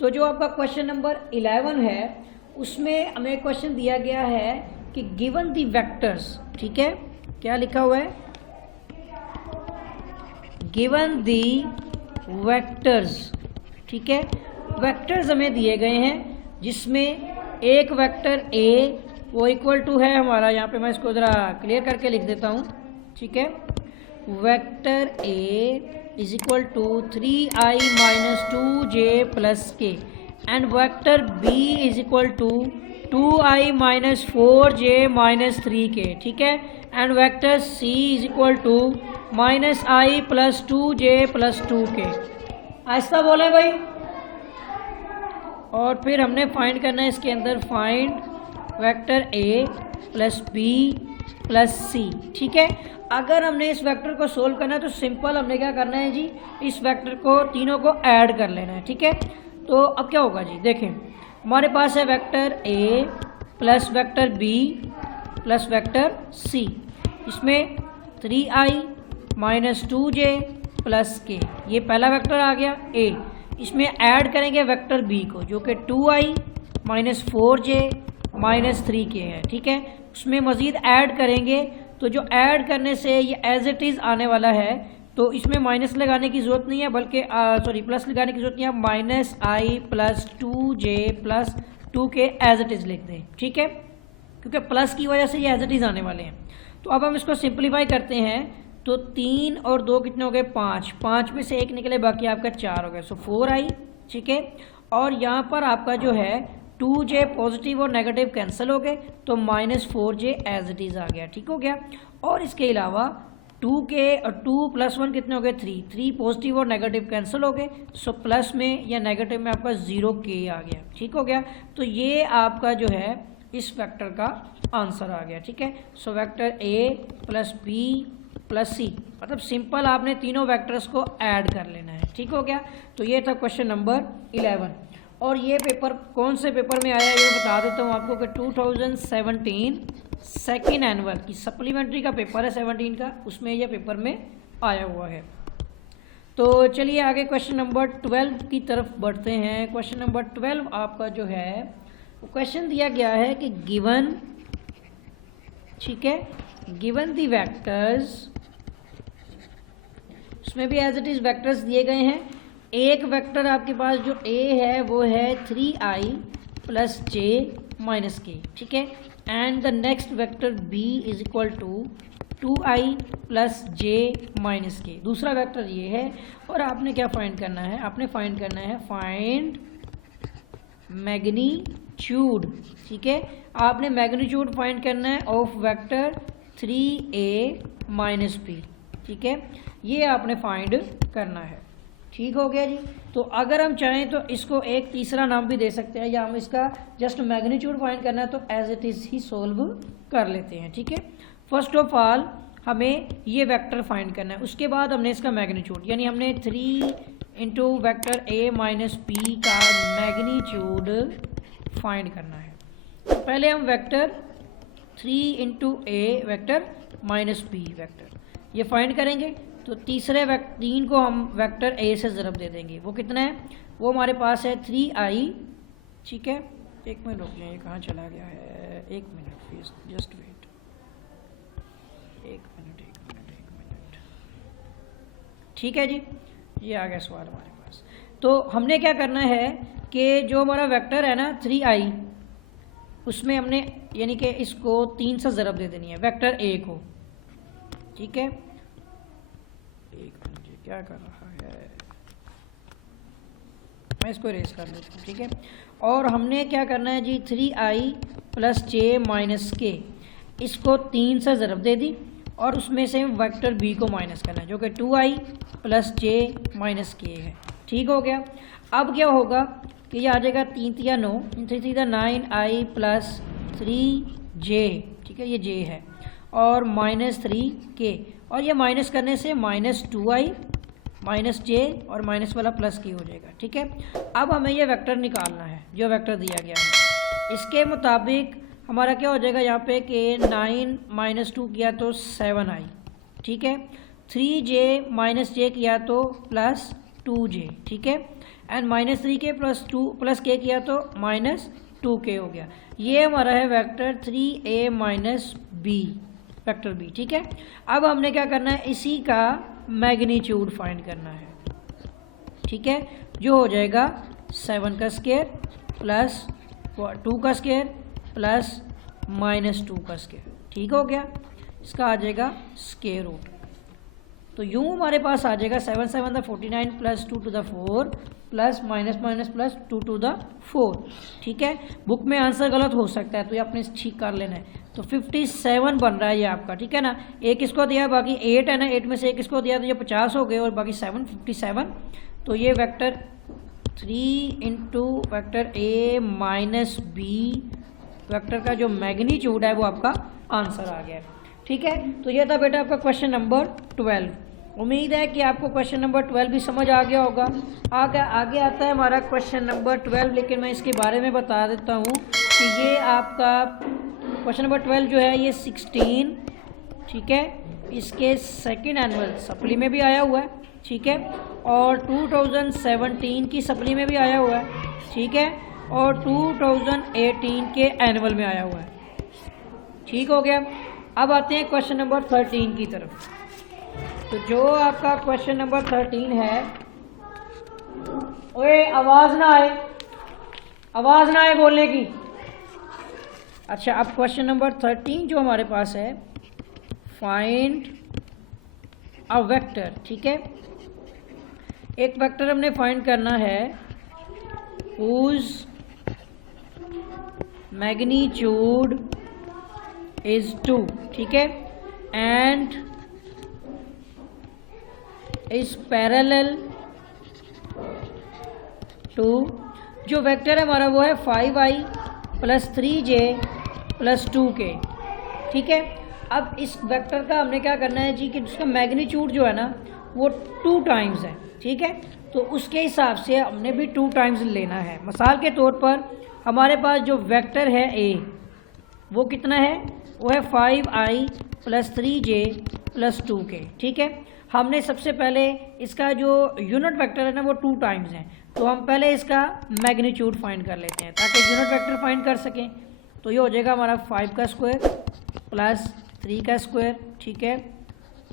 तो जो आपका क्वेश्चन नंबर 11 है उसमें हमें क्वेश्चन दिया गया है कि गिवन दी वेक्टर्स, ठीक है, क्या लिखा हुआ है, गिवन दी वेक्टर्स। ठीक है, वेक्टर्स हमें दिए गए हैं जिसमें एक वेक्टर ए वो इक्वल टू है हमारा, यहाँ पे मैं इसको ज़रा क्लियर करके लिख देता हूँ। ठीक है, vector A is equal to 3i minus 2j plus k, and vector B is equal to 2i minus 4j minus 3k। ठीक है, and vector c is equal to minus I plus 2j plus 2k। ऐसा बोले भाई। और फिर हमने फाइंड करना है इसके अंदर, फाइंड वेक्टर ए प्लस बी प्लस सी। ठीक है, अगर हमने इस वेक्टर को सोल्व करना है तो सिंपल हमने क्या करना है जी, इस वेक्टर को तीनों को ऐड कर लेना है। ठीक है, तो अब क्या होगा जी, देखें हमारे पास है वेक्टर ए plus vector B plus vector C, इसमें 3i माइनस 2j प्लस के, ये पहला वेक्टर आ गया ए। इसमें ऐड करेंगे वेक्टर बी को जो कि 2i minus 4j minus 3k है। ठीक है, उसमें मज़ीद ऐड करेंगे तो जो ऐड करने से ये एज इट इज़ आने वाला है, तो इसमें माइनस लगाने की ज़रूरत नहीं है, बल्कि सॉरी प्लस लगाने की ज़रूरत नहीं है, minus I plus 2j plus 2k it it इज़ लिख दें। ठीक है, क्योंकि प्लस की वजह से ये एज इट इज़ आने वाले हैं। तो अब हम इसको सिंप्लीफाई करते हैं, तो 3 और 2 कितने हो गए 5, 5 में से 1 निकले, बाकी आपका 4 हो गया, सो 4i। ठीक है, और यहाँ पर आपका जो है 2j पॉजिटिव और नेगेटिव कैंसिल हो गए, तो minus 4j as it is आ गया। ठीक हो गया, और इसके अलावा 2k और 2 प्लस 1 कितने हो गए 3, 3 पॉजिटिव और नेगेटिव कैंसिल हो गए, सो प्लस में या नेगेटिव में आपका 0k आ गया। ठीक हो गया, तो ये आपका जो है इस वेक्टर का आंसर आ गया। ठीक है, सो वेक्टर ए प्लस बी प्लस सी, मतलब सिंपल आपने तीनों वेक्टर्स को ऐड कर लेना है। ठीक हो गया, तो ये था क्वेश्चन नंबर 11। और ये पेपर कौन से पेपर में आया ये बता देता हूँ आपको कि 2017 सेकेंड एनुअल की सप्लीमेंट्री का पेपर है 17 का, उसमें ये पेपर में आया हुआ है। तो चलिए आगे क्वेश्चन नंबर 12 की तरफ बढ़ते हैं। क्वेश्चन नंबर 12 आपका जो है वो क्वेश्चन दिया गया है कि गिवन, ठीक है, गिवन दी वेक्टर्स, उसमें भी एज इट इज़ वेक्टर्स दिए गए हैं। एक वेक्टर आपके पास जो ए है वो है 3i plus j minus K. ठीक है, and the next vector b is equal to 2i plus j minus K. दूसरा वेक्टर ये है, और आपने क्या फाइंड करना है, आपने फाइंड करना है फाइंड मैग्नीट्यूड। ठीक है, आपने मैग्नीट्यूड फाइंड करना है of vector 3a minus b। ठीक है, ये आपने फाइंड करना है। ठीक हो गया जी। तो अगर हम चाहें तो इसको एक तीसरा नाम भी दे सकते हैं, या हम इसका जस्ट मैग्नीट्यूड फाइंड करना है तो एज इट इज़ ही सोल्व कर लेते हैं। ठीक है, फर्स्ट ऑफ ऑल हमें ये वेक्टर फाइंड करना है, उसके बाद हमने इसका मैग्नीट्यूड, यानी हमने 3 into vector A minus B का मैग्नीट्यूड फाइंड करना है। तो पहले हम vector 3 into A vector minus B vector, ये फाइंड करेंगे तो तीसरे 3 को हम वेक्टर ए से ज़रब दे देंगे। वो कितना है, वो हमारे पास है 3i, ठीक है। एक मिनट रुक जाइए, ये कहाँ चला गया है, एक मिनट प्लीज, जस्ट वेट, एक मिनट, ठीक है जी, ये आ गया सवाल हमारे पास। तो हमने क्या करना है कि जो हमारा वेक्टर है ना 3i, उसमें हमने यानी कि इसको 3 से ज़रब दे देनी है वेक्टर ए को, ठीक है। एक मिनट, ये क्या कर रहा है, मैं इसको इरेज कर लेता हूँ, ठीक है। और हमने क्या करना है जी 3i प्लस जे माइनस के, इसको 3 से ज़रब दे दी और उसमें से वेक्टर बी को माइनस करना है जो कि 2i प्लस जे माइनस के है, ठीक हो गया। अब क्या होगा कि ये आ जाएगा 3 3 9, 3 3 9i प्लस 3j, ठीक है, ये j है, और माइनस 3k, और ये माइनस करने से माइनस 2i माइनस j और माइनस वाला प्लस k हो जाएगा, ठीक है। अब हमें ये वेक्टर निकालना है जो वेक्टर दिया गया है। इसके मुताबिक हमारा क्या हो जाएगा यहाँ पे कि 9 माइनस 2 किया तो 7i, ठीक है, 3j माइनस j किया तो प्लस 2j, ठीक है, and minus 3k plus 2 plus k किया तो माइनस 2k हो गया। ये हमारा है vector 3a minus b, vector b, ठीक है। अब हमने क्या करना है, इसी का मैग्नीट्यूड फाइंड करना है, ठीक है, जो हो जाएगा 7 का स्क्वायर प्लस 2 का स्क्वायर प्लस माइनस 2 का स्क्वायर, ठीक हो गया। इसका आ जाएगा स्क्वायर रूट। तो यूँ हमारे पास आ जाएगा 7 7 49 plus 2 to the 4 plus minus minus plus 2 to the 4, ठीक है। बुक में आंसर गलत हो सकता है तो ये आपने ठीक कर लेना है। तो 57 बन रहा है ये आपका, ठीक है ना। एक इसको दिया, बाकी 8 है ना, 8 में से एक इसको दिया तो ये 50 हो गए और बाकी 7 57। तो ये vector 3 into vector A minus B vector का जो मैग्नीट्यूड है वो आपका आंसर आ गया, ठीक है। तो ये था बेटा आपका क्वेश्चन नंबर 12। उम्मीद है कि आपको क्वेश्चन नंबर 12 भी समझ आ गया होगा। आगे आता है हमारा क्वेश्चन नंबर 12, लेकिन मैं इसके बारे में बता देता हूँ कि ये आपका क्वेश्चन नंबर 12 जो है ये 16, ठीक है, इसके सेकंड एनुअल सप्ली में भी आया हुआ है, ठीक है, और 2017 की सप्ली में भी आया हुआ है, ठीक है, और 2018 के एनुअल में आया हुआ है, ठीक हो गया। अब आते हैं क्वेश्चन नंबर 13 की तरफ। तो जो आपका क्वेश्चन नंबर 13 है, ओए आवाज़ ना आए बोलने की। अच्छा, अब क्वेश्चन नंबर 13 जो हमारे पास है, फाइंड अ वेक्टर, ठीक है, एक वेक्टर हमने फाइंड करना है whose मैग्नीट्यूड इज 2, ठीक है, एंड इज पैरेलल टू, जो वेक्टर है हमारा वो है 5i plus 3j plus 2k, ठीक है। अब इस वेक्टर का हमने क्या करना है जी कि उसका मैग्नीट्यूड जो है ना वो 2 टाइम्स है, ठीक है। तो उसके हिसाब से हमने भी 2 टाइम्स लेना है। मिसाल के तौर पर हमारे पास जो वेक्टर है a, वो कितना है, वो है 5i plus 3j plus 2k, ठीक है। हमने सबसे पहले इसका जो यूनिट वेक्टर है ना वो 2 टाइम्स है, तो हम पहले इसका मैग्नीट्यूड फाइंड कर लेते हैं ताकि यूनिट वेक्टर फाइंड कर सकें। तो ये हो जाएगा हमारा 5 का स्क्वायर प्लस 3 का स्क्वायर, ठीक है,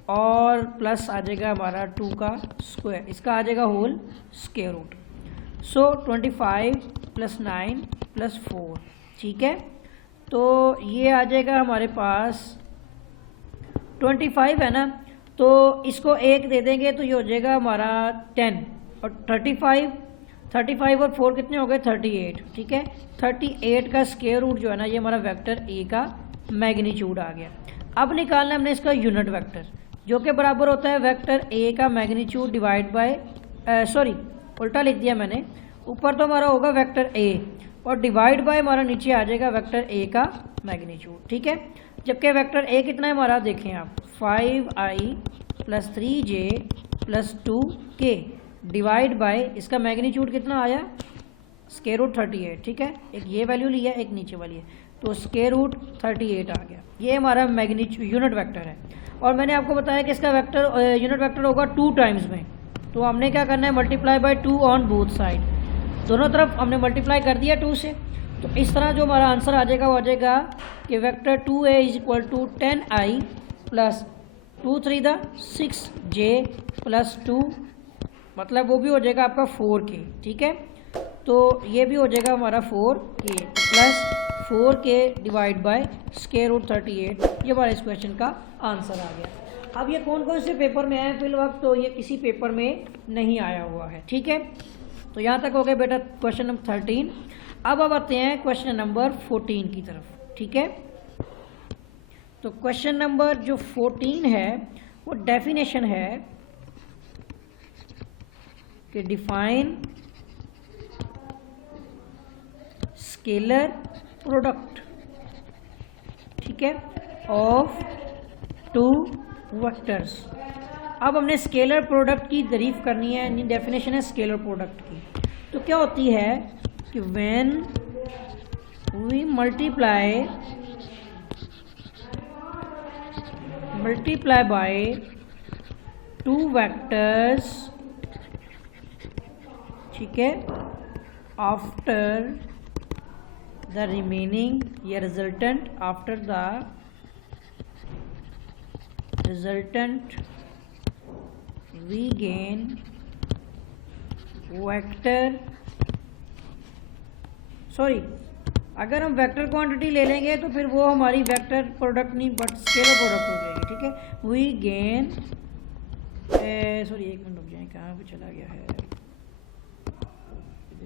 और प्लस आ जाएगा हमारा 2 का स्क्वायर, इसका आ जाएगा होल स्क्वायर रूट। सो 25 प्लस 9 प्लस 4, ठीक है। तो ये आ जाएगा हमारे पास 25 है ना, तो इसको 1 दे देंगे तो ये हो जाएगा हमारा 10, और 35 और 4 कितने हो गए 38, ठीक है। 38 का स्क्वायर रूट जो है ना ये हमारा वेक्टर ए का मैग्नीट्यूड आ गया। अब निकालना है हमने इसका यूनिट वेक्टर, जो कि बराबर होता है वेक्टर ए का मैग्नीट्यूड डिवाइड बाय, सॉरी उल्टा लिख दिया मैंने, ऊपर तो हमारा होगा वेक्टर ए और डिवाइड बाय हमारा नीचे आ जाएगा वेक्टर ए का मैग्नीट्यूड, ठीक है। जबकि वेक्टर ए कितना है हमारा, देखें आप, 5i plus 3j plus 2k divide by इसका मैग्नीट्यूड कितना आया, स्क्वायर रूट 38, ठीक है। एक ये वैल्यू लिया, एक नीचे वाली है, तो स्क्वायर रूट 38 आ गया। ये हमारा मैग्नीट्यूड यूनिट वेक्टर है। और मैंने आपको बताया कि इसका वेक्टर यूनिट वेक्टर होगा 2 टाइम्स में, तो हमने क्या करना है, multiply by 2 on both side, दोनों तरफ हमने मल्टीप्लाई कर दिया 2 से। तो इस तरह जो हमारा आंसर आ जाएगा वो आ जाएगा कि vector 2a is equal to 10i plus 2 3 6j plus 2, मतलब वो भी हो जाएगा आपका 4k। ठीक है, तो ये भी हो जाएगा हमारा 4k plus 4k divide by square root 38। ये हमारा इस क्वेश्चन का आंसर आ गया। अब ये कौन कौन से पेपर में आया फिल वक्त, तो ये किसी पेपर में नहीं आया हुआ है। ठीक है, तो यहाँ तक हो गया बेटा क्वेश्चन नंबर 13। अब आते हैं क्वेश्चन नंबर 14 की तरफ। ठीक है, तो क्वेश्चन नंबर जो 14 है वो डेफिनेशन है कि डिफाइन स्केलर प्रोडक्ट, ठीक है, ऑफ 2 वेक्टर्स। अब हमने स्केलर प्रोडक्ट की तारीफ करनी है, यानी डेफिनेशन है स्केलर प्रोडक्ट की। तो क्या होती है कि when we multiply by 2 vectors, ठीक है, आफ्टर द रिमेनिंग या resultant, after the resultant we gain vector, sorry, अगर हम वेक्टर क्वांटिटी ले लेंगे तो फिर वो हमारी वेक्टर प्रोडक्ट नहीं बट स्केलर प्रोडक्ट हो जाएगी। ठीक है, वी गेन, सॉरी एक मिनट रुक जाए, कहाँ पे चला गया है,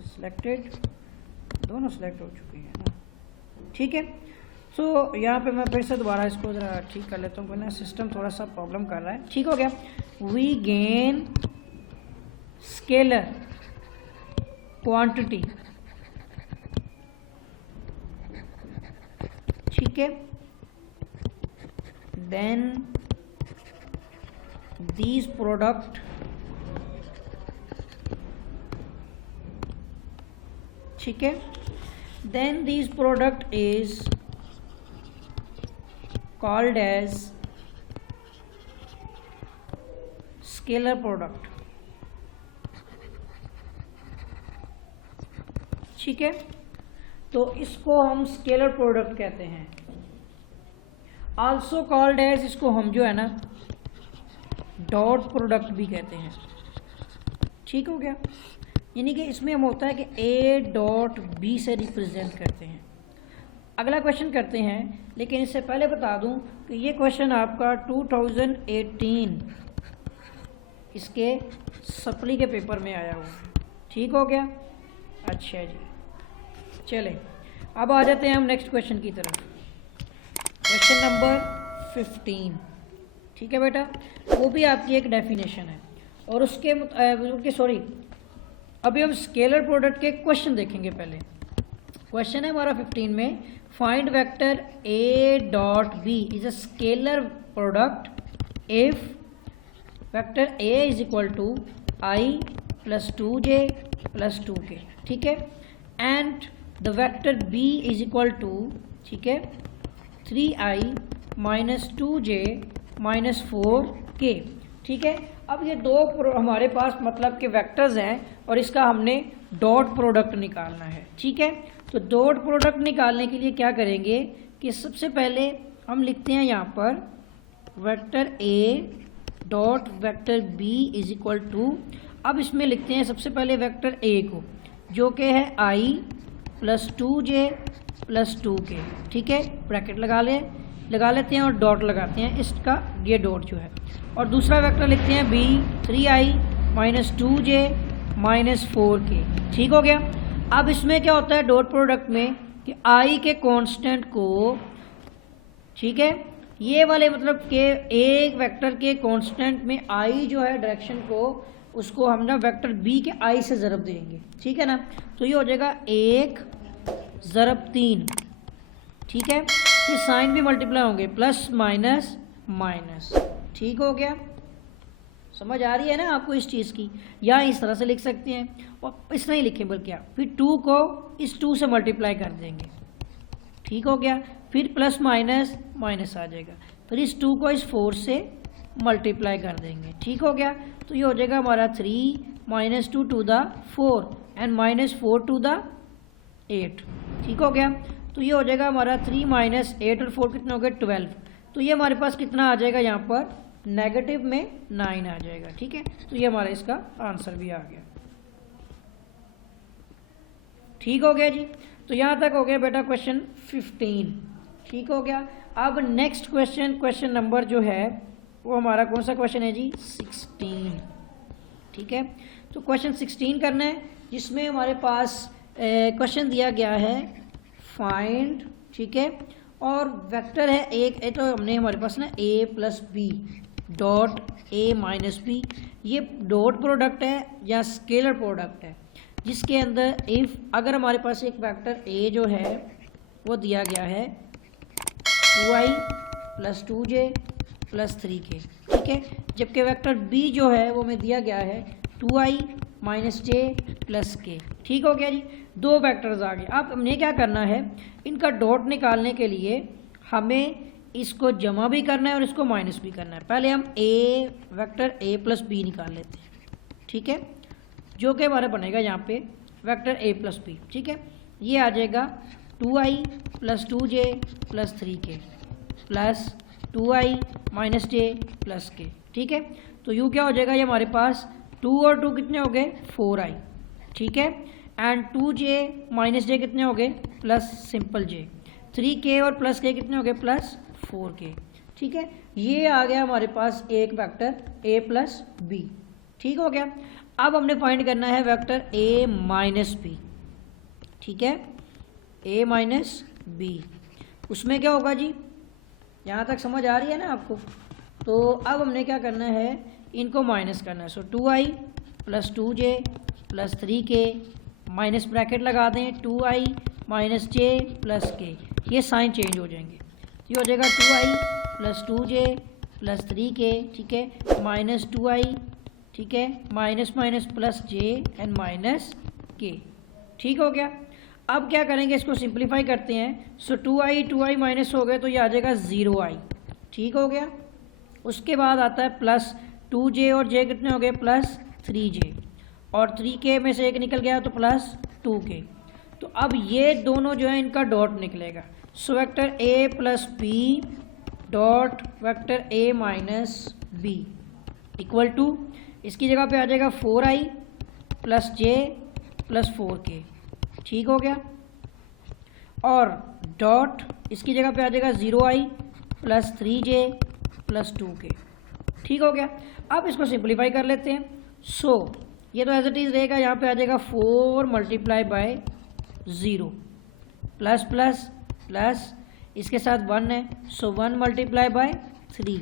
सिलेक्टेड, दोनों सेलेक्ट हो चुके हैं ना। ठीक है, सो यहाँ पे मैं फिर से दोबारा इसको ज़रा ठीक कर लेता हूँ, वरना सिस्टम थोड़ा सा प्रॉब्लम कर रहा है। ठीक हो गया, वी गेन स्केलर क्वांटिटी, ठीक है, देन these product, ठीक है, then these product is called as scalar product। ठीक है, तो इसको हम स्केलर प्रोडक्ट कहते हैं। आल्सो कॉल्ड एज, इसको हम जो है ना डॉट प्रोडक्ट भी कहते हैं। ठीक हो गया, यानी कि इसमें हम होता है कि ए डॉट बी से रिप्रेजेंट करते हैं। अगला क्वेश्चन करते हैं, लेकिन इससे पहले बता दूं कि ये क्वेश्चन आपका 2018 इसके सप्ली के पेपर में आया हुआ है। ठीक हो गया, अच्छा जी, चलें अब आ जाते हैं हम नेक्स्ट क्वेश्चन की तरफ। क्वेश्चन नंबर 15, ठीक है बेटा, वो भी आपकी एक डेफिनेशन है और उसके सॉरी, अभी हम स्केलर प्रोडक्ट के क्वेश्चन देखेंगे। पहले क्वेश्चन है हमारा 15 में, find vector A dot B is a scalar product if vector A is equal to I plus 2j plus 2k। ठीक है, and the vector B is equal to, ठीक है, 3i minus 2j minus 4k। ठीक है, अब ये दो हमारे पास मतलब के वेक्टर्स हैं और इसका हमने डॉट प्रोडक्ट निकालना है। ठीक है, तो डॉट प्रोडक्ट निकालने के लिए क्या करेंगे कि सबसे पहले हम लिखते हैं यहाँ पर vector A dot vector B is equal to, अब इसमें लिखते हैं सबसे पहले वेक्टर ए को, जो कि है i plus 2j plus 2k। ठीक है, ब्रैकेट लगा लेते हैं और डॉट लगाते हैं, इसका ये डॉट जो है, और दूसरा वेक्टर लिखते हैं b 3i minus 2j minus 4k। ठीक हो गया, अब इसमें क्या होता है डॉट प्रोडक्ट में कि i के कांस्टेंट को, ठीक है, ये वाले मतलब के एक वेक्टर के कांस्टेंट में i जो है डायरेक्शन को, उसको हम ना वेक्टर b के i से ज़रब देंगे। ठीक है ना, तो ये हो जाएगा 1 ज़रब 3। ठीक है, फिर साइन भी मल्टीप्लाई होंगे, प्लस माइनस माइनस। ठीक हो गया, समझ आ रही है ना आपको इस चीज़ की, या इस तरह से लिख सकते हैं और इस तरह ही लिखें, बल्कि आप फिर 2 को इस 2 से मल्टीप्लाई कर देंगे। ठीक हो गया। फिर प्लस माइनस माइनस आ जाएगा, फिर इस 2 को इस 4 से मल्टीप्लाई कर देंगे, ठीक हो गया। तो ये हो जाएगा हमारा 3 - 2 to the 4 and -4 to the 8, ठीक हो गया। तो ये हो जाएगा हमारा 3 - 8 और 4 कितने हो गए 12। तो ये हमारे पास कितना आ जाएगा यहाँ पर नेगेटिव में 9 आ जाएगा, ठीक है। तो ये हमारा इसका आंसर भी आ गया, ठीक हो गया जी। तो यहाँ तक हो गया बेटा क्वेश्चन 15, ठीक हो गया। अब नेक्स्ट क्वेश्चन नंबर जो है वो हमारा कौन सा क्वेश्चन है जी 16, ठीक है। तो क्वेश्चन 16 करना है, जिसमें हमारे पास क्वेश्चन दिया गया है फाइंड, ठीक है, और वेक्टर है एक तो हमने हमारे पास ना a + b dot a - b, ये डॉट प्रोडक्ट है या स्केलर प्रोडक्ट है, जिसके अंदर इफ अगर हमारे पास एक वेक्टर a जो है वो दिया गया है 2i + 2j + 3k, ठीक है, जबकि वेक्टर b जो है वो हमें दिया गया है 2i - j + k, ठीक हो गया जी। दो वेक्टर्स आ गए। अब हमने क्या करना है, इनका डॉट निकालने के लिए हमें इसको जमा भी करना है और इसको माइनस भी करना है। पहले हम वेक्टर a + b निकाल लेते हैं, ठीक है, जो कि हमारा बनेगा यहाँ पे वेक्टर a + b, ठीक है। ये आ जाएगा 2i + 2j + 3k plus 2i - j + k, ठीक है। तो यू क्या हो जाएगा, ये हमारे पास 2 और 2 कितने हो गए 4i, ठीक है, एंड 2j - j कितने हो गए प्लस सिंपल j, 3k और प्लस k कितने हो गए प्लस 4k, ठीक है। ये आ गया हमारे पास एक वेक्टर a + b, ठीक हो गया। अब हमने फाइंड करना है वेक्टर a - b, ठीक है, a - b। उसमें क्या होगा जी, यहाँ तक समझ आ रही है ना आपको। तो अब हमने क्या करना है, इनको माइनस करना है। सो 2i + 2j + 3k minus bracket लगा दें 2i - j + k, ये साइन चेंज हो जाएंगे। ये हो जाएगा 2i + 2j + 3k, ठीक है, -2i, ठीक है, minus plus j and -k, ठीक हो गया। अब क्या करेंगे, इसको सिंप्लीफाई करते हैं। सो 2i माइनस हो गए तो ये आ जाएगा 0i, ठीक हो गया। उसके बाद आता है प्लस 2j और j कितने हो गए प्लस 3j, और 3k में से एक निकल गया तो प्लस 2k। तो अब ये दोनों जो है इनका डॉट निकलेगा। So vector a + b dot vector a - b equal to, इसकी जगह पे आ जाएगा 4i + j + 4k, ठीक हो गया, और डॉट इसकी जगह पे आ जाएगा 0i + 3j + 2k, ठीक हो गया। अब इसको सिंप्लीफाई कर लेते हैं। सो ये तो एज इट इज़ रहेगा, यहाँ पे आ जाएगा 4 × 0 प्लस प्लस प्लस इसके साथ 1 है, सो 1 × 3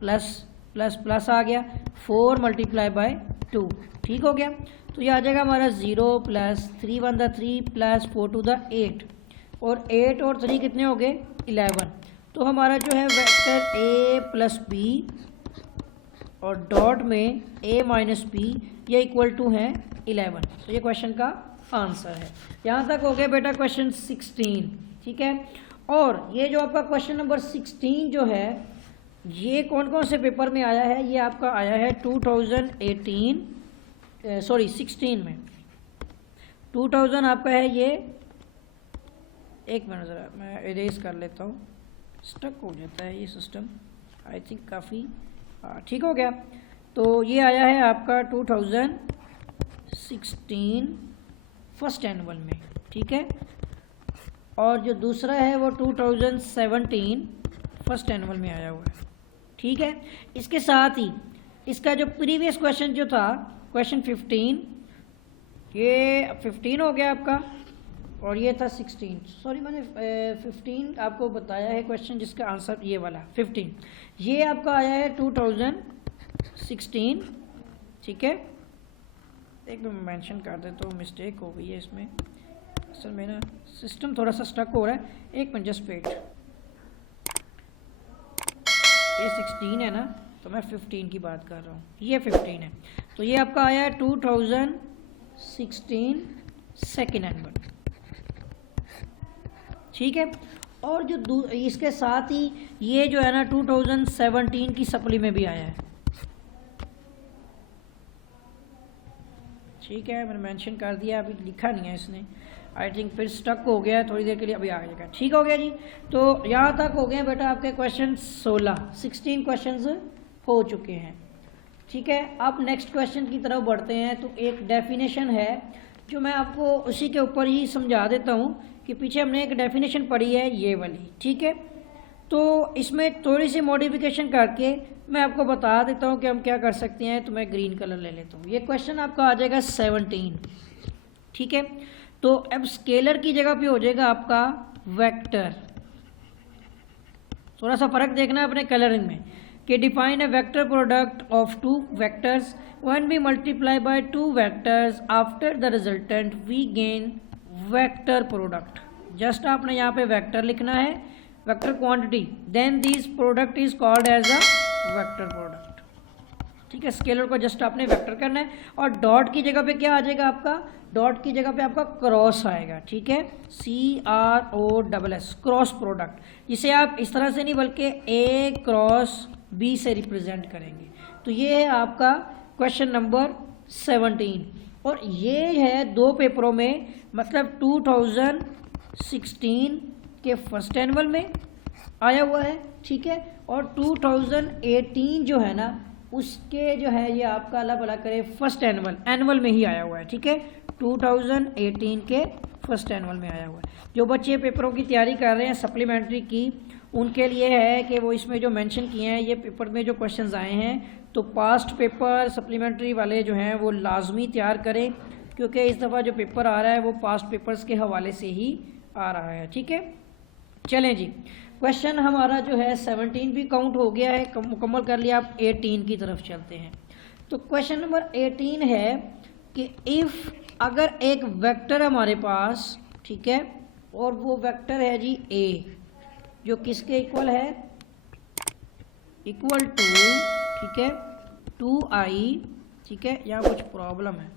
प्लस प्लस प्लस आ गया 4 × 2, ठीक हो गया। तो ये आ जाएगा हमारा 0 + 3 × 1 = 3 + 4 × 2 = 8, और 8 और 3 कितने हो गए 11। तो हमारा जो है वेक्टर a + b और डॉट में a - b ये इक्वल टू है 11। तो ये क्वेश्चन का आंसर है। यहाँ तक हो गया बेटा क्वेश्चन 16, ठीक है। और ये जो आपका क्वेश्चन नंबर 16 जो है ये कौन कौन से पेपर में आया है, ये आपका आया है 16 में। 2000 आपका है ये, एक मिनट ज़रा मैं इरेज कर लेता हूँ, स्टक हो जाता है ये सिस्टम, आई थिंक काफ़ी ठीक हो गया। तो ये आया है आपका 2016 फर्स्ट एनुअल में, ठीक है, और जो दूसरा है वो 2017 फर्स्ट एनुअल में आया हुआ है, ठीक है। इसके साथ ही इसका जो प्रीवियस क्वेश्चन जो था क्वेश्चन 15, ये 15 हो गया आपका, और ये था 16, सॉरी मैंने 15 आपको बताया है क्वेश्चन जिसका आंसर ये वाला 15, ये आपका आया है 2016, ठीक है। एक मैं मेंशन कर देता हूँ, मिस्टेक हो गई है इसमें, असल में ना सिस्टम थोड़ा सा स्टक हो रहा है, एक मिनट जस्ट वेट। ये 16 है ना, तो मैं 15 की बात कर रहा हूँ, ये 15 है। तो ये आपका आया है 2016 सेकेंड एनुअल, ठीक है। और जो इसके साथ ही ये जो है ना 2017 की सप्ली में भी आया है, ठीक है, मैंने मेंशन कर दिया, अभी लिखा नहीं है इसने, आई थिंक फिर स्टक हो गया है थोड़ी देर के लिए, अभी आ जाएगा। ठीक हो गया जी। तो यहाँ तक हो गए बेटा आपके क्वेश्चन 16 क्वेश्चंस हो चुके हैं। ठीक है, अब नेक्स्ट क्वेश्चन की तरफ बढ़ते हैं। तो एक डेफिनेशन है जो मैं आपको उसी के ऊपर ही समझा देता हूँ कि पीछे हमने एक डेफिनेशन पढ़ी है ये वाली। ठीक है, तो इसमें थोड़ी सी मॉडिफिकेशन करके मैं आपको बता देता हूँ कि हम क्या कर सकते हैं। तो मैं ग्रीन कलर ले लेता हूँ। ये क्वेश्चन आपका आ जाएगा 17। ठीक है, तो अब स्केलर की जगह पे हो जाएगा आपका वेक्टर। थोड़ा सा फर्क देखना है अपने कलरिंग में कि define a vector product of two vectors when we multiply by two vectors after the resultant we gain vector product. Just आपने यहाँ पे वेक्टर लिखना है, vector quantity, then this product is called as a vector product. ठीक है, स्केलर को जस्ट आपने वेक्टर करना है और डॉट की जगह पे क्या आ जाएगा आपका, डॉट की जगह पे आपका क्रॉस आएगा। ठीक है, CROSS, क्रॉस प्रोडक्ट, जिसे आप इस तरह से नहीं बल्कि A क्रॉस B से रिप्रेजेंट करेंगे। तो ये है आपका क्वेश्चन नंबर 17 और ये है 2 पेपरों में, मतलब 2016 के फर्स्ट एनुअल में आया हुआ है। ठीक है, और 2018 जो है ना उसके जो है ये आपका अल्लाह भला करे फर्स्ट एनुअल में ही आया हुआ है। ठीक है, 2018 के फर्स्ट एनुअल में आया हुआ है। जो बच्चे पेपरों की तैयारी कर रहे हैं सप्लीमेंट्री की, उनके लिए है कि वो इसमें जो मेंशन किए हैं ये पेपर में जो क्वेश्चंस आए हैं, तो पास्ट पेपर सप्लीमेंट्री वाले जो हैं वो लाजमी तैयार करें, क्योंकि इस दफ़ा जो पेपर आ रहा है वो पास्ट पेपर्स के हवाले से ही आ रहा है। ठीक है, चलें जी, क्वेश्चन हमारा जो है 17 भी काउंट हो गया है, मुकम्मल कर लिया। आप 18 की तरफ चलते हैं। तो क्वेश्चन नंबर 18 है कि इफ़, अगर एक वेक्टर हमारे पास, ठीक है, और वो वेक्टर है जी A, जो किसके इक्वल है, इक्वल टू, ठीक है, 2i, ठीक है, यहाँ कुछ प्रॉब्लम है,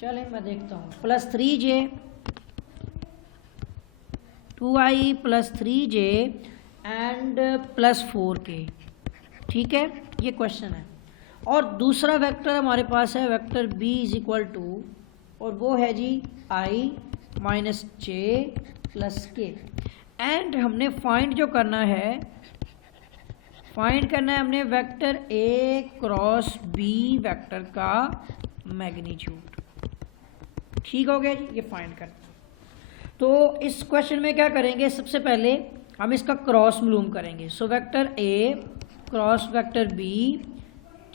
चलें मैं देखता हूँ, plus 3j, 2i plus 3j and plus 4k। ठीक है, ये क्वेश्चन है। और दूसरा वेक्टर हमारे पास है vector b is equal to, और वो है जी i minus j plus k। And हमने फाइंड जो करना है, फाइंड करना है हमने vector a cross b vector का मैग्नीट्यूड। ठीक हो गया जी, ये फाइंड करना। तो इस क्वेश्चन में क्या करेंगे, सबसे पहले हम इसका क्रॉस मालूम करेंगे। सो vector A cross vector B,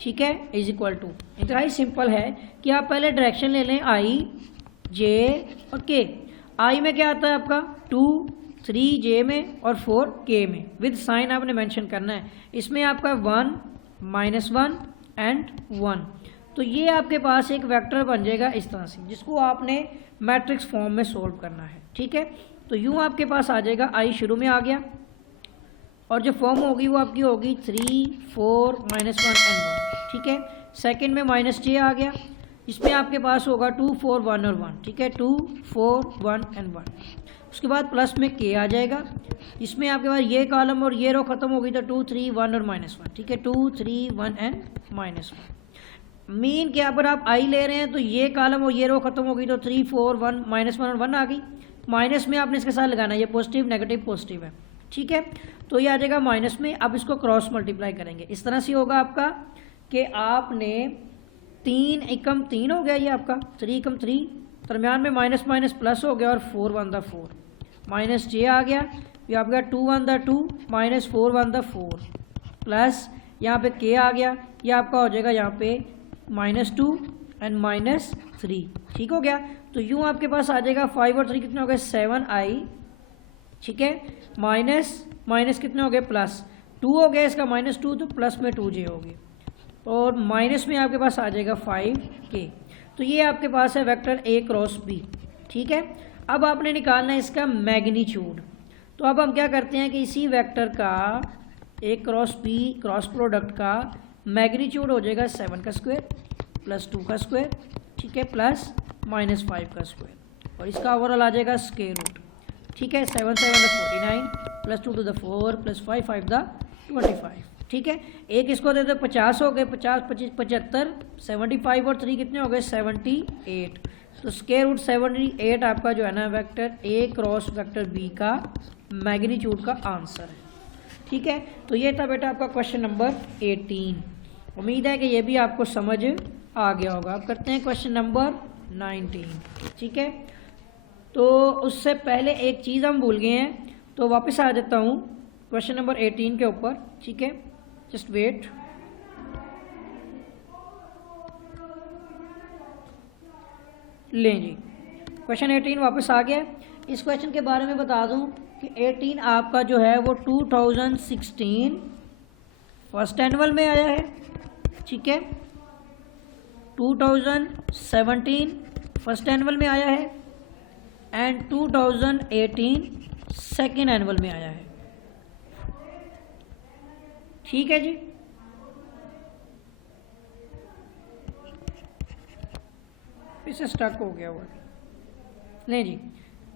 ठीक है, इज इक्वल टू, इंतहाई सिंपल है कि आप पहले डायरेक्शन ले लें I, J और K। I में क्या आता है आपका 2, 3J में और 4K में, विद साइन आपने मेंशन करना है। इसमें आपका 1, -1 एंड 1। तो ये आपके पास एक वेक्टर बन जाएगा इस तरह से, जिसको आपने मैट्रिक्स फॉर्म में सोल्व करना है। ठीक है, तो यूँ आपके पास आ जाएगा, आई शुरू में आ गया और जो फॉर्म होगी वो आपकी होगी 3, 4, -1 एंड 1। ठीक है, सेकंड में -j आ गया, इसमें आपके पास होगा 2, 4, 1 और 1। ठीक है, 2, 4, 1 एंड 1। उसके बाद प्लस में k आ जाएगा, इसमें आपके पास ये कॉलम और ये रो खत्म होगी तो 2, 3, 1 और -1। ठीक है, 2, 3, 1 एंड -1। मीन के अगर आप आई ले रहे हैं तो ये कॉलम और ये रो खत्म होगी तो 3, 4, 1, -1 और 1 आ गई। माइनस में आपने इसके साथ लगाना है, ये पॉजिटिव नेगेटिव पॉजिटिव है। ठीक है, तो ये आ जाएगा माइनस में। अब इसको क्रॉस मल्टीप्लाई करेंगे, इस तरह से होगा आपका कि आपने 3 एकम 3 हो गया, ये आपका 3 एकम 3, दरम्यान में माइनस माइनस प्लस हो गया और 4 1 दा 4, माइनस j आ गया, ये आपका 2 1 दा 2, -4 1 दा 4, प्लस यहाँ पे k आ गया, ये आपका हो जाएगा यहाँ पे -2 एंड -3। ठीक हो गया, तो यूँ आपके पास आ जाएगा 5 और 3 कितने हो गए 7i। ठीक है, माइनस माइनस कितने हो गए प्लस 2 हो गया, इसका -2 तो प्लस में 2j हो गए, और माइनस में आपके पास आ जाएगा 5k। तो ये आपके पास है वेक्टर a क्रॉस b। ठीक है, अब आपने निकालना है इसका मैग्नीट्यूड। तो अब हम क्या करते हैं कि इसी वेक्टर का a cross b cross product का मैग्नीट्यूड हो जाएगा 7 का स्क्वायर प्लस 2 का स्क्वायर, ठीक है, प्लस -5 का स्क्वायर, और इसका ओवरऑल आ जाएगा स्क्वायर रूट। ठीक है, 7 7 49 plus 2 to the 4 plus 5 5 the 25, ठीक है। एक इसको दे दो 50 हो गए, 50 25 75, 75 और 3 कितने हो गए 78। तो स्क्वायर रूट 78 आपका जो है ना vector A cross vector B का मैग्नीट्यूड का आंसर है, ठीक है। तो ये था बेटा आपका क्वेश्चन नंबर 18। उम्मीद है कि ये भी आपको समझ आ गया होगा। अब करते हैं क्वेश्चन नंबर 19, ठीक है। तो उससे पहले एक चीज़ हम भूल गए हैं, तो वापस आ जाता हूँ क्वेश्चन नंबर 18 के ऊपर, ठीक है। Just wait. लें जी, क्वेश्चन 18 वापस आ गया। इस क्वेश्चन के बारे में बता दूं कि 18 आपका जो है वो 2016 फर्स्ट एनुअल में आया है, ठीक है। 2017 फर्स्ट एनुअल में आया है एंड 2018 सेकेंड एनुअल में आया है, ठीक है जी। इसे स्टक हो गया हुआ नहीं जी,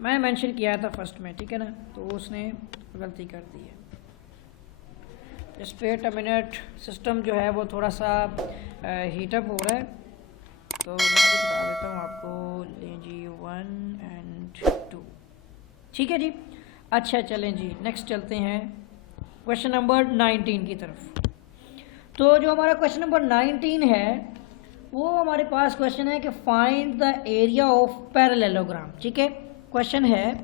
मैं मेंशन किया था फर्स्ट में, ठीक है ना, तो उसने गलती कर दी है। Just wait a minute, system जो है वो थोड़ा सा हीटअप हो रहा है, तो मैं भी बता देता हूँ आपको। लें जी 1 एंड 2, ठीक है जी। अच्छा चलें जी, नेक्स्ट चलते हैं क्वेश्चन नंबर 19 की तरफ। तो जो हमारा क्वेश्चन नंबर 19 है वो हमारे पास क्वेश्चन है कि find the area of parallelogram, ठीक है। क्वेश्चन है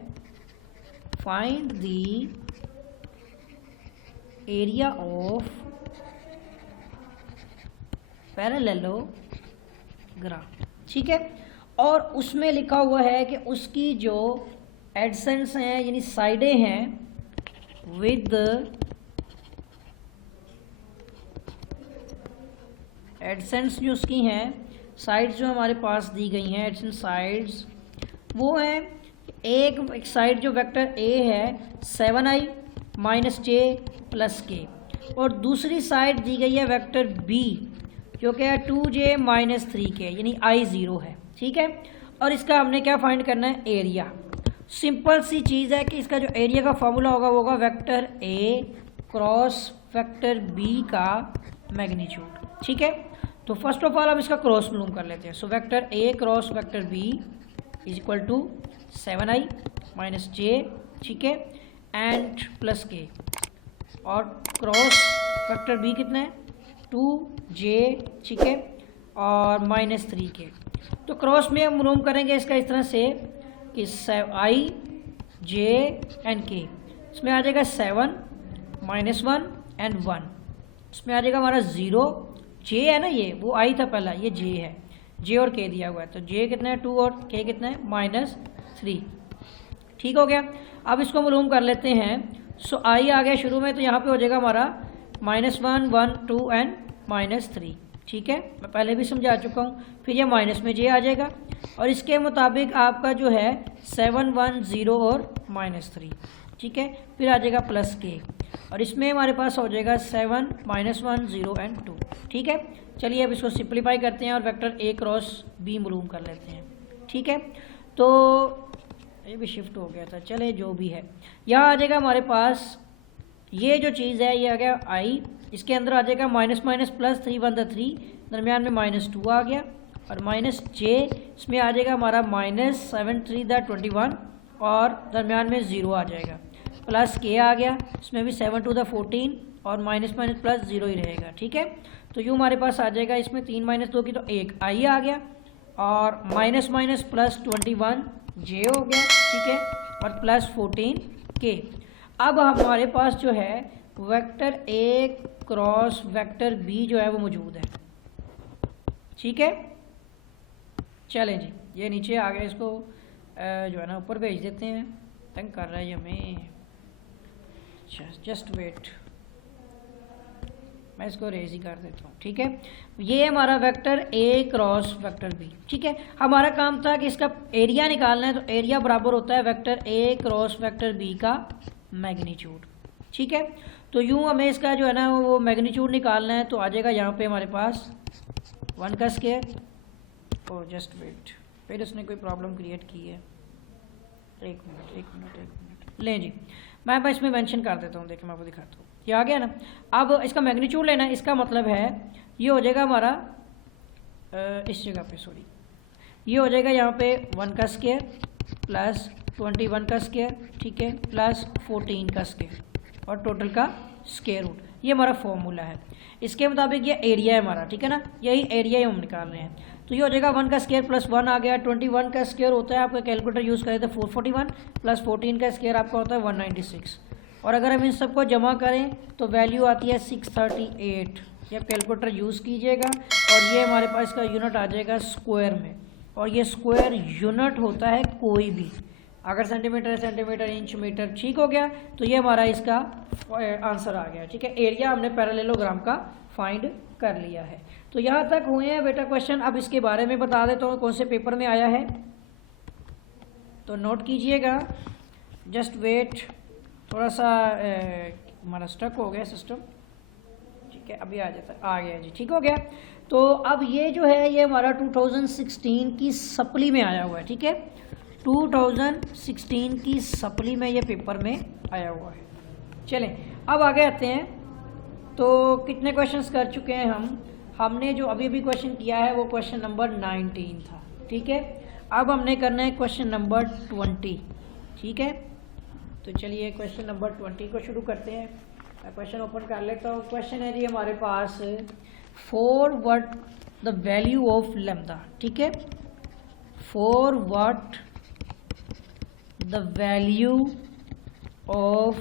find the area of parallelogram, ठीक है। और उसमें लिखा हुआ है कि उसकी जो एडसेंट्स हैं यानी साइडें हैं विद एडसेंट्स जो उसकी हैं साइड्स जो हमारे पास दी गई हैं, एडसेंट साइड्स वो हैं एक साइड जो वेक्टर ए है 7i माइनस j प्लस के, और दूसरी साइड दी गई है वेक्टर बी जो कि है 2j माइनस 3k यानी i 0 है, ठीक है। और इसका हमने क्या फाइंड करना है, एरिया। सिंपल सी चीज़ है कि इसका जो एरिया का फॉर्मूला होगा वो होगा vector A cross vector B का मैग्नीट्यूड, ठीक है। तो फर्स्ट ऑफ ऑल हम इसका क्रॉस मालूम कर लेते हैं। So vector A cross vector B is equal to 7i minus j, ठीक है, एंड प्लस के, और क्रॉस वेक्टर बी कितना है 2j, ठीक है, और माइनस 3k। तो क्रॉस में हम मालूम करेंगे इसका इस तरह से कि i j एंड k, इसमें आ जाएगा 7 माइनस 1 एंड 1, इसमें आ जाएगा हमारा 0, j है ना, ये वो i था पहला, ये j है, j और k दिया हुआ है, तो j कितना है 2 और k कितना है माइनस 3, ठीक हो गया। अब इसको मालूम कर लेते हैं। सो i आ गया शुरू में, तो यहाँ पे हो जाएगा हमारा -1 1 2 एंड -3, ठीक है, मैं पहले भी समझा चुका हूँ। फिर ये माइनस में j आ जाएगा, और इसके मुताबिक आपका जो है 7 1 0 और -3, ठीक है, फिर आ जाएगा प्लस के, और इसमें हमारे पास हो जाएगा 7 -1 0 एंड 2, ठीक है। चलिए अब इसको सिंप्लीफाई करते हैं और वेक्टर ए क्रॉस बी मालूम कर लेते हैं, ठीक है। तो ये भी शिफ्ट हो गया था, चले जो भी है, यहाँ आ जाएगा हमारे पास ये जो चीज़ है, ये आ गया i, इसके अंदर आ जाएगा माइनस माइनस प्लस 3 1 3, दरमियान में -2 आ गया, और माइनस j, इसमें आ जाएगा हमारा -7 3 21, और दरमियान में 0 आ जाएगा, प्लस k आ गया, इसमें भी 7 2 14, और माइनस माइनस प्लस 0 ही रहेगा, ठीक है। तो यूँ हमारे पास आ जाएगा इसमें 3 - 2 की तो 1 i आ गया, और माइनस माइनस प्लस 21 j हो गया, ठीक है, और प्लस 14 k। अब हमारे पास जो है vector a cross vector b जो है वो मौजूद है, ठीक है। चलें जी, ये नीचे आ गया, इसको जो है ना ऊपर भेज देते हैं, तंग कर रहा है ये हमें। जस्ट वेट, मैं इसको रेज ही कर देता हूँ, ठीक है। ये हमारा vector A cross vector B, ठीक है। हमारा काम था कि इसका एरिया निकालना है, तो एरिया बराबर होता है vector A cross vector B का मैग्नीट्यूड, ठीक है। तो यूँ हमें इसका जो है ना वो मैग्नीट्यूड निकालना है, तो आ जाएगा यहाँ पे हमारे पास 1 का स्क्वायर। ओ जस्ट वेट, फिर उसने कोई प्रॉब्लम क्रिएट की है, एक मिनट लें जी, मैं बस इसमें मेंशन कर देता हूँ, देखिए मैं आपको दिखाता हूँ, ये आ गया ना। अब इसका मैग्नीट्यूड लेना है, इसका मतलब है ये हो जाएगा हमारा इस जगह पे, सॉरी, ये हो जाएगा यहाँ पे 1 का स्क्वायर प्लस 21 का स्क्वायर, ठीक है, प्लस 14 का स्क्वायर और टोटल का स्क्वायर रूट। ये हमारा फॉर्मूला है, इसके मुताबिक ये एरिया है हमारा, ठीक है ना, यही एरिया ही हम निकाल रहे हैं। तो ये हो जाएगा 1 का स्क्वायर प्लस 1 आ गया, 21 का स्क्वायर होता है आपका कैलकुलेटर यूज़ करें तो 441 प्लस 14 का स्क्वायर आपका होता है 196, और अगर हम इन सबको जमा करें तो वैल्यू आती है 638। ये आप कैलकुलेटर यूज़ कीजिएगा और ये हमारे पास का यूनिट आ जाएगा स्क्वायर में, और ये स्क्वायर यूनिट होता है कोई भी, अगर सेंटीमीटर सेंटीमीटर इंच मीटर, ठीक हो गया। तो ये हमारा इसका आंसर आ गया, ठीक है। एरिया हमने पैरेललोग्राम का फाइंड कर लिया है। तो यहाँ तक हुए हैं बेटा क्वेश्चन। अब इसके बारे में बता देता हूँ कौन से पेपर में आया है, तो नोट कीजिएगा, जस्ट वेट, थोड़ा सा हमारा स्टक हो गया सिस्टम, ठीक है, अभी आ जाता है, आ गया जी, ठीक हो गया। तो अब ये जो है ये हमारा 2016 की सप्ली में आया हुआ है, ठीक है, 2016 की सप्ली में ये पेपर में आया हुआ है। चलें अब आगे आते हैं। तो कितने क्वेश्चंस कर चुके हैं हमने जो अभी अभी क्वेश्चन किया है वो क्वेश्चन नंबर 19 था, ठीक है। अब हमने करना है क्वेश्चन नंबर 20, ठीक है। तो चलिए क्वेश्चन नंबर 20 को शुरू करते हैं। मैं क्वेश्चन ओपन कर लेता हूँ। क्वेश्चन है जी हमारे पास, for what the value of lambda, ठीक है, for what the value of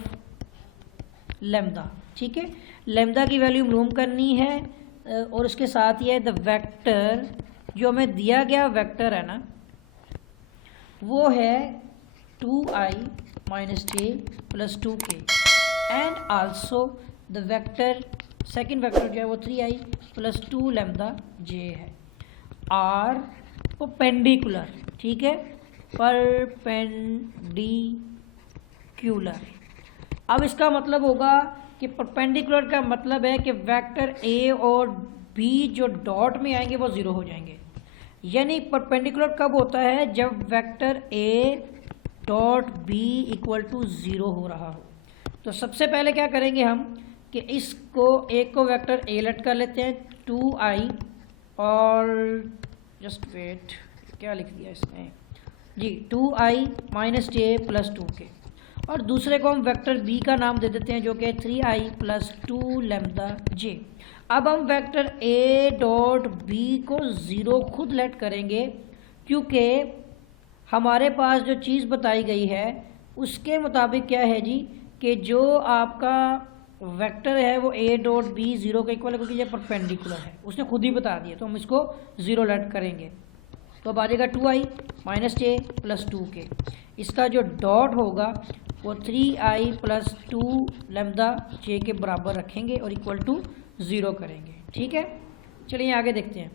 lambda, ठीक है। लैम्डा की वैल्यू मालूम करनी है, और उसके साथ ये द वेक्टर, जो हमें दिया गया वेक्टर है ना, वो है 2i minus j plus 2k, and also the vector, second vector जो है वो 3i प्लस 2 लैम्डा j है, आर परपेंडिकुलर, ठीक है, परपेंडिकुलर। अब इसका मतलब होगा कि परपेंडिकुलर का मतलब है कि वेक्टर ए और बी जो डॉट में आएंगे वो ज़ीरो हो जाएंगे। यानी परपेंडिकुलर कब होता है, जब vector A dot B equal to zero हो रहा हो। तो सबसे पहले क्या करेंगे हम कि इसको एक को वेक्टर ए लेट कर लेते हैं 2i, और जस्ट वेट, क्या लिख दिया इसने जी, 2i माइनस जे प्लस 2k, और दूसरे को हम वेक्टर बी का नाम दे देते हैं जो कि 3i प्लस 2 लैम्डा j। अब हम वेक्टर ए डॉट बी को ज़ीरो खुद लेट करेंगे, क्योंकि हमारे पास जो चीज़ बताई गई है उसके मुताबिक क्या है जी कि जो आपका वेक्टर है वो ए डॉट बी ज़ीरो का इक्वल है, क्योंकि ये परपेंडिकुलर है, उसने खुद ही बता दिया, तो हम इसको ज़ीरो लेट करेंगे। तो अब आ जाएगा 2i माइनस जे प्लस 2k, इसका जो डॉट होगा वो 3i प्लस 2 लैम्डा जे के बराबर रखेंगे और इक्वल टू ज़ीरो करेंगे, ठीक है। चलिए आगे देखते हैं।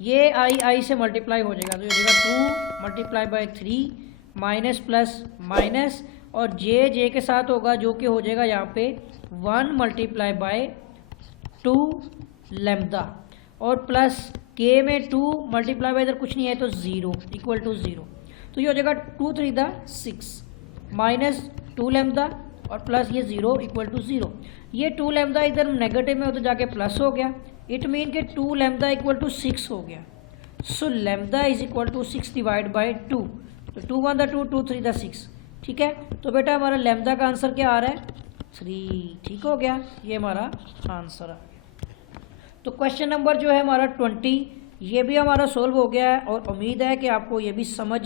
ये आई से मल्टीप्लाई हो जाएगा, तो ये हो जाएगा 2 multiply by 3 minus plus minus, और जे के साथ होगा जो कि हो जाएगा यहाँ पे 1 मल्टीप्लाई बाई 2 लैम्डा, और प्लस के में 2 मल्टीप्लाई बाई इधर कुछ नहीं है तो 0 इक्वल टू 0। तो ये हो जाएगा 2 3 6 माइनस 2 लैम्डा और प्लस ये 0 इक्वल टू 0। ये 2 लैम्डा इधर नेगेटिव में उधर जाके प्लस हो गया, इट मीन कि 2 लैम्डा इक्वल टू 6 हो गया। So lambda is equal to 6 divide by 2, तो 2 1 2 2 3 6, ठीक है। तो बेटा हमारा लैम्डा का आंसर क्या आ रहा है 3, ठीक हो गया, ये हमारा आंसर आ गया। तो क्वेश्चन नंबर जो है हमारा 20 ये भी हमारा सोल्व हो गया है, और उम्मीद है कि आपको ये भी समझ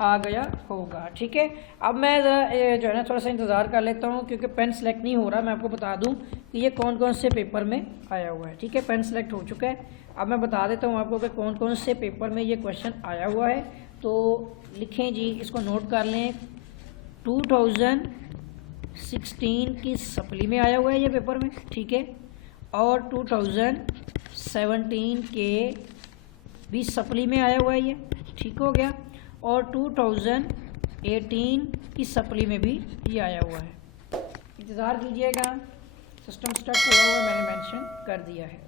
आ गया होगा, ठीक है। अब मैं जो है ना थोड़ा सा इंतज़ार कर लेता हूँ, क्योंकि पेन सेलेक्ट नहीं हो रहा। मैं आपको बता दूँ कि ये कौन कौन से पेपर में आया हुआ है, ठीक है। पेन सेलेक्ट हो चुका है, अब मैं बता देता हूँ आपको कि कौन कौन से पेपर में ये क्वेश्चन आया हुआ है। तो लिखें जी, इसको नोट कर लें, 2016 की सप्ली में आया हुआ है ये पेपर में, ठीक है, और 2017 के भी सप्ली में आया हुआ है ये, ठीक हो गया, और 2018 की सप्ली में भी ये आया हुआ है। इंतज़ार कीजिएगा, सिस्टम स्टक हुआ हुआ मैंने मेंशन कर दिया है।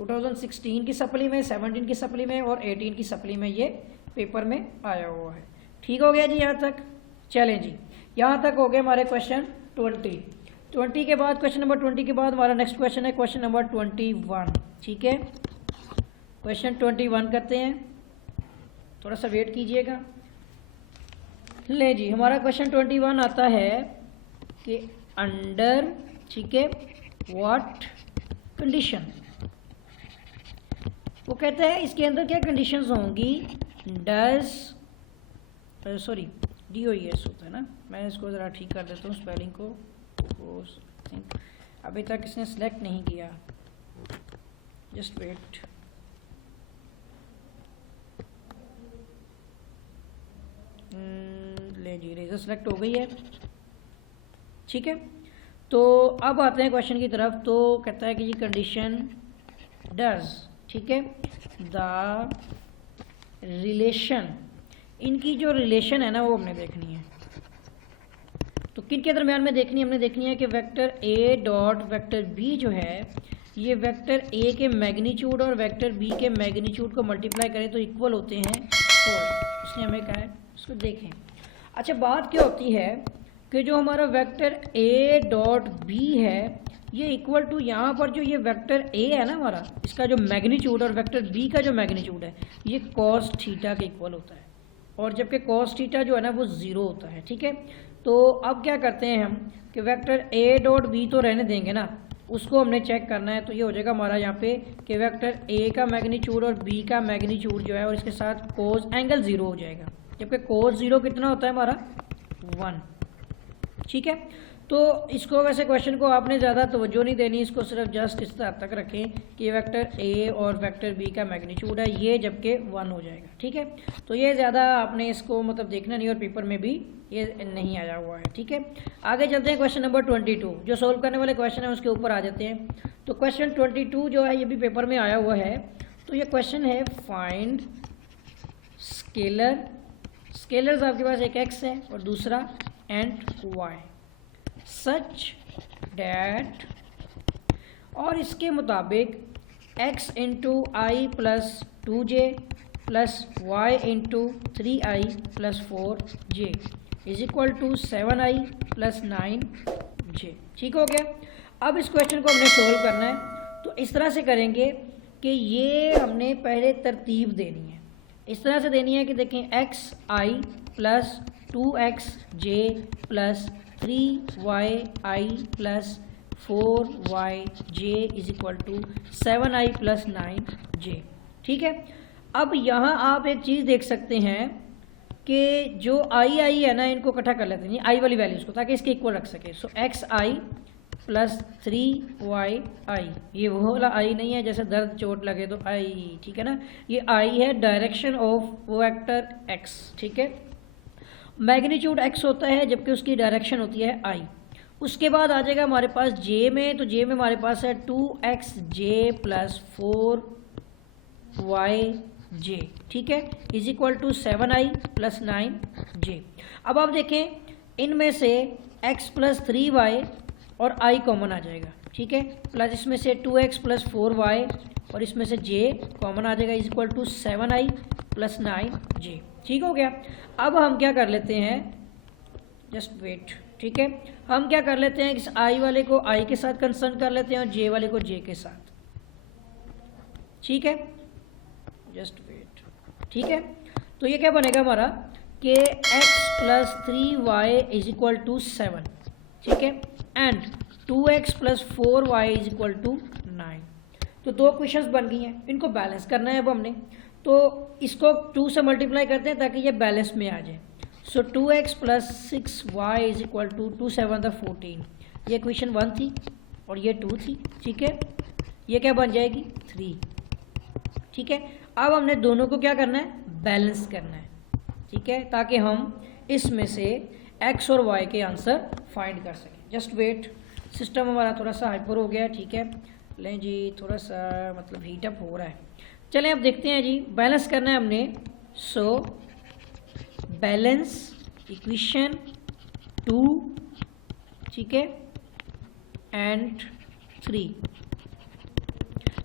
2016 की सप्ली में, 17 की सप्ली में और 18 की सप्ली में ये पेपर में आया हुआ है। ठीक हो गया जी यहाँ तक। चलें जी, यहाँ तक हो गया हमारे क्वेश्चन 20 के बाद, क्वेश्चन नंबर 20 के बाद हमारा नेक्स्ट क्वेश्चन है क्वेश्चन नंबर 21। ठीक है, क्वेश्चन 21 करते हैं, थोड़ा सा वेट कीजिएगा। ले जी, हमारा क्वेश्चन 21 आता है कि अंडर, ठीक है, व्हाट कंडीशन, वो कहता है इसके अंदर क्या कंडीशंस होंगी, डज, सॉरी DOES होता है ना, मैं इसको ज़रा ठीक कर देता हूँ स्पेलिंग को, अभी तक इसने सेलेक्ट नहीं किया, जस्ट वेट। ले जी, रेजर सेलेक्ट हो गई है। ठीक है, तो अब आते हैं क्वेश्चन की तरफ। तो कहता है कि ये कंडीशन डज, ठीक है, द रिलेशन, इनकी जो रिलेशन है ना वो हमने देखनी है। तो किन के दरम्यान में देखनी है, हमने देखनी है कि vector A dot vector B जो है ये वेक्टर A के मैग्नीट्यूड और वेक्टर B के मैग्नीट्यूड को मल्टीप्लाई करें तो इक्वल होते हैं 4। इसने हमें कहा है, उसको देखें। अच्छा, बात क्या होती है कि जो हमारा वेक्टर A डॉट B है ये इक्वल टू, यहाँ पर जो ये वेक्टर A है ना हमारा, इसका जो मैग्नीट्यूड और वेक्टर B का जो मैग्नीट्यूड है ये कॉस थीटा के इक्वल होता है, और जबकि कॉस थीटा जो है ना वो 0 होता है। ठीक है, तो अब क्या करते हैं हम कि वेक्टर A डॉट B तो रहने देंगे ना, उसको हमने चेक करना है। तो ये हो जाएगा हमारा यहाँ पे कि वेक्टर A का मैग्नीट्यूड और B का मैग्नीट्यूड जो है और इसके साथ कोस एंगल 0 हो जाएगा, जबकि कोस 0 कितना होता है हमारा 1। ठीक है, तो इसको वैसे क्वेश्चन को आपने ज़्यादा तवज्जो नहीं देनी, इसको सिर्फ जस्ट इस तरह तक रखें कि वेक्टर A और वेक्टर B का मैग्नीट्यूड है ये, जबकि 1 हो जाएगा। ठीक है, तो ये ज़्यादा आपने इसको मतलब देखना नहीं, और पेपर में भी ये नहीं आया हुआ है। ठीक है, आगे चलते हैं क्वेश्चन नंबर 22, जो सोल्व करने वाले क्वेश्चन है उसके ऊपर आ जाते हैं। तो क्वेश्चन 22 जो है ये भी पेपर में आया हुआ है। तो ये क्वेश्चन है फाइंड स्केलर, स्केलर्स आपके पास एक x है और दूसरा एंड y सच डैट, और इसके मुताबिक x into I plus 2j plus y into 3i plus 4j is equal to 7i plus 9j। ठीक हो गया। अब इस क्वेश्चन को हमने सोल्व करना है, तो इस तरह से करेंगे कि ये हमने पहले तरतीब देनी है, इस तरह से देनी है कि देखें xi plus 2xj plus 3yi plus 4yj is equal to 7i plus 9j। ठीक है, अब यहाँ आप एक चीज़ देख सकते हैं कि जो आई है ना, इनको इकट्ठा कर लेते हैं आई वाली वैल्यूज़ को, ताकि इसके इक्वल रख सके। सो xi प्लस 3yi, ये वो वाला आई नहीं है जैसे दर्द चोट लगे तो आई, ठीक है ना, ये आई है डायरेक्शन ऑफ वेक्टर x। ठीक है, मैग्नीट्यूड x होता है जबकि उसकी डायरेक्शन होती है i। उसके बाद आ जाएगा हमारे पास j में, तो j में हमारे पास है 2xj प्लस 4yj, ठीक है, is equal to 7i plus 9j। अब आप देखें इनमें से x प्लस 3y और i कॉमन आ जाएगा, ठीक है, प्लस इसमें से 2x प्लस 4y और इसमें से j कॉमन आ जाएगा, is equal to 7i plus 9j। ठीक हो गया। अब हम क्या कर लेते हैं, जस्ट वेट, ठीक है, हम क्या कर लेते हैं, इस i वाले को i के साथ कंसर्न कर लेते हैं और j वाले को j के साथ। ठीक है, जस्ट वेट, ठीक है, तो ये क्या बनेगा हमारा कि x plus 3y is equal to 7, ठीक है, and 2x plus 4y is equal to 9। तो दो क्वेश्चंस बन गई हैं, इनको बैलेंस करना है अब हमने, तो इसको 2 से मल्टीप्लाई करते हैं ताकि ये बैलेंस में आ जाए। So 2x plus 6y is equal to 2 7 14, ये क्वेश्चन 1 थी और ये 2 थी। ठीक है, ये क्या बन जाएगी 3। ठीक है, अब हमने दोनों को क्या करना है, बैलेंस करना है। ठीक है, ताकि हम इसमें से x और y के आंसर फाइंड कर सकें। जस्ट वेट, सिस्टम हमारा थोड़ा सा हाइपर हो गया। ठीक है, लें जी, थोड़ा सा मतलब हीट अप हो रहा है। चलें अब देखते हैं जी, बैलेंस करना है हमने। सो बैलेंस इक्वेशन 2, ठीक है, एंड 3,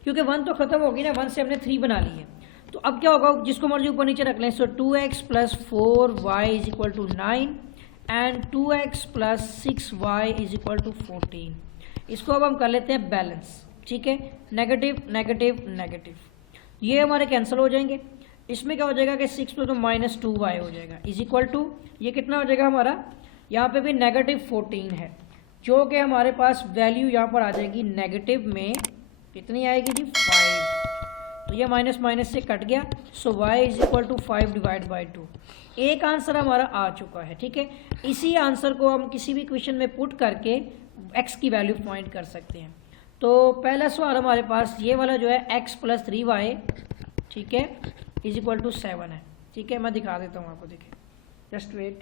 क्योंकि 1 तो ख़त्म होगी ना, 1 से हमने 3 बना ली है, तो तो अब क्या होगा, जिसको मर्जी ऊपर नीचे रख लें। So 2x plus 4y is equal to 9 and 2x plus 6y is equal to 14। इसको अब हम कर लेते हैं बैलेंस, ठीक है, नेगेटिव नेगेटिव नेगेटिव, ये हमारे कैंसिल हो जाएंगे। इसमें क्या हो जाएगा कि 6 प्लस माइनस 2y हो जाएगा इज इक्वल टू, ये कितना हो जाएगा हमारा, यहाँ पे भी नेगेटिव 14 है, जो कि हमारे पास वैल्यू यहाँ पर आ जाएगी नेगेटिव में कितनी आएगी जी 5। तो ये माइनस माइनस से कट गया। So y is equal to 5 divide by 2। एक आंसर हमारा आ चुका है, ठीक है। इसी आंसर को हम किसी भी क्वेश्चन में पुट करके x की वैल्यू फाइंड कर सकते हैं। तो पहला सवाल हमारे पास ये वाला जो है x प्लस 3y, ठीक है, इज इक्वल टू 7 है, ठीक है। मैं दिखा देता हूँ आपको, देखिए, जस्ट वेट,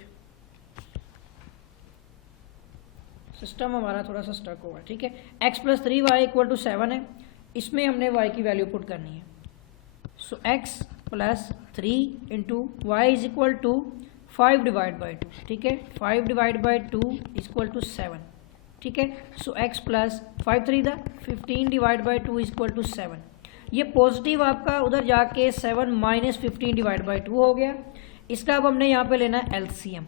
सिस्टम हमारा थोड़ा सा स्टक हुआ है, ठीक है। x plus 3y equal to 7 है, इसमें हमने y की वैल्यू पुट करनी है। So x plus 3 into y is equal to 5 divide by 2, ठीक है, 5 divide by 2 is equal to 7, ठीक है। So x plus 5 3 the 15 divide by 2 is equal to 7। ये पॉजिटिव आपका उधर जाके 7 माइनस 15 डिवाइड बाई 2 हो गया। इसका अब हमने यहाँ पे लेना है LCM,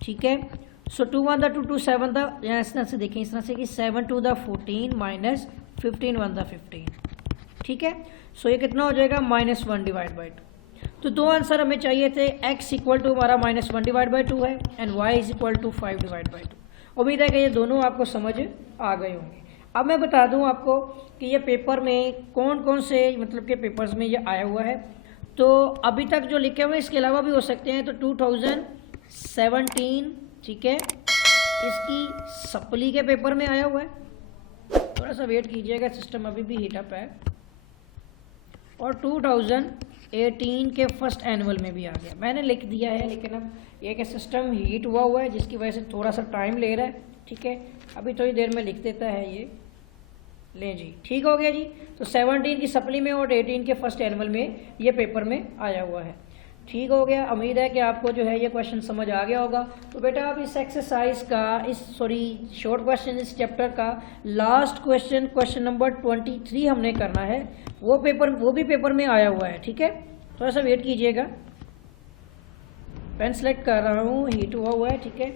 ठीक है। सो 2 1 द 2 2 7 द, यहाँ इस तरह से देखें, इस तरह से कि 7 2 द 14 माइनस 15 1 द 15, ठीक है। सो ये कितना हो जाएगा -1 डिवाइड बाई 2। तो दो आंसर हमें चाहिए थे, x इक्वल टू हमारा -1 डिवाइड बाई 2 है and y is equal to 5 divide by 2। उम्मीद है कि ये दोनों आपको समझ आ गए होंगे। अब मैं बता दूं आपको कि ये पेपर में कौन कौन से मतलब के पेपर्स में ये आया हुआ है। तो अभी तक जो लिखे हुए इसके अलावा भी हो सकते हैं। तो 2017, ठीक है, इसकी सप्ली के पेपर में आया हुआ है, थोड़ा सा वेट कीजिएगा, सिस्टम अभी भी हीटअप है। और 2018 के फर्स्ट एनुअल में भी आ गया, मैंने लिख दिया है, लेकिन अब ये कि सिस्टम हीट हुआ है जिसकी वजह से थोड़ा सा टाइम ले रहा है, ठीक है। अभी थोड़ी देर में लिख देता है ये, ले जी, ठीक हो गया जी। तो 17 की सप्ली में और 18 के फर्स्ट एनुअल में ये पेपर में आया हुआ है, ठीक हो गया। उम्मीद है कि आपको जो है ये क्वेश्चन समझ आ गया होगा। तो बेटा आप इस एक्सरसाइज का, शॉर्ट क्वेश्चन इस चैप्टर का लास्ट क्वेश्चन, क्वेश्चन नंबर 23 हमने करना है। वो भी पेपर में आया हुआ है, ठीक है। थोड़ा सा वेट कीजिएगा, पेन सेलेक्ट कर रहा हूँ, हीट हुआ है, ठीक है।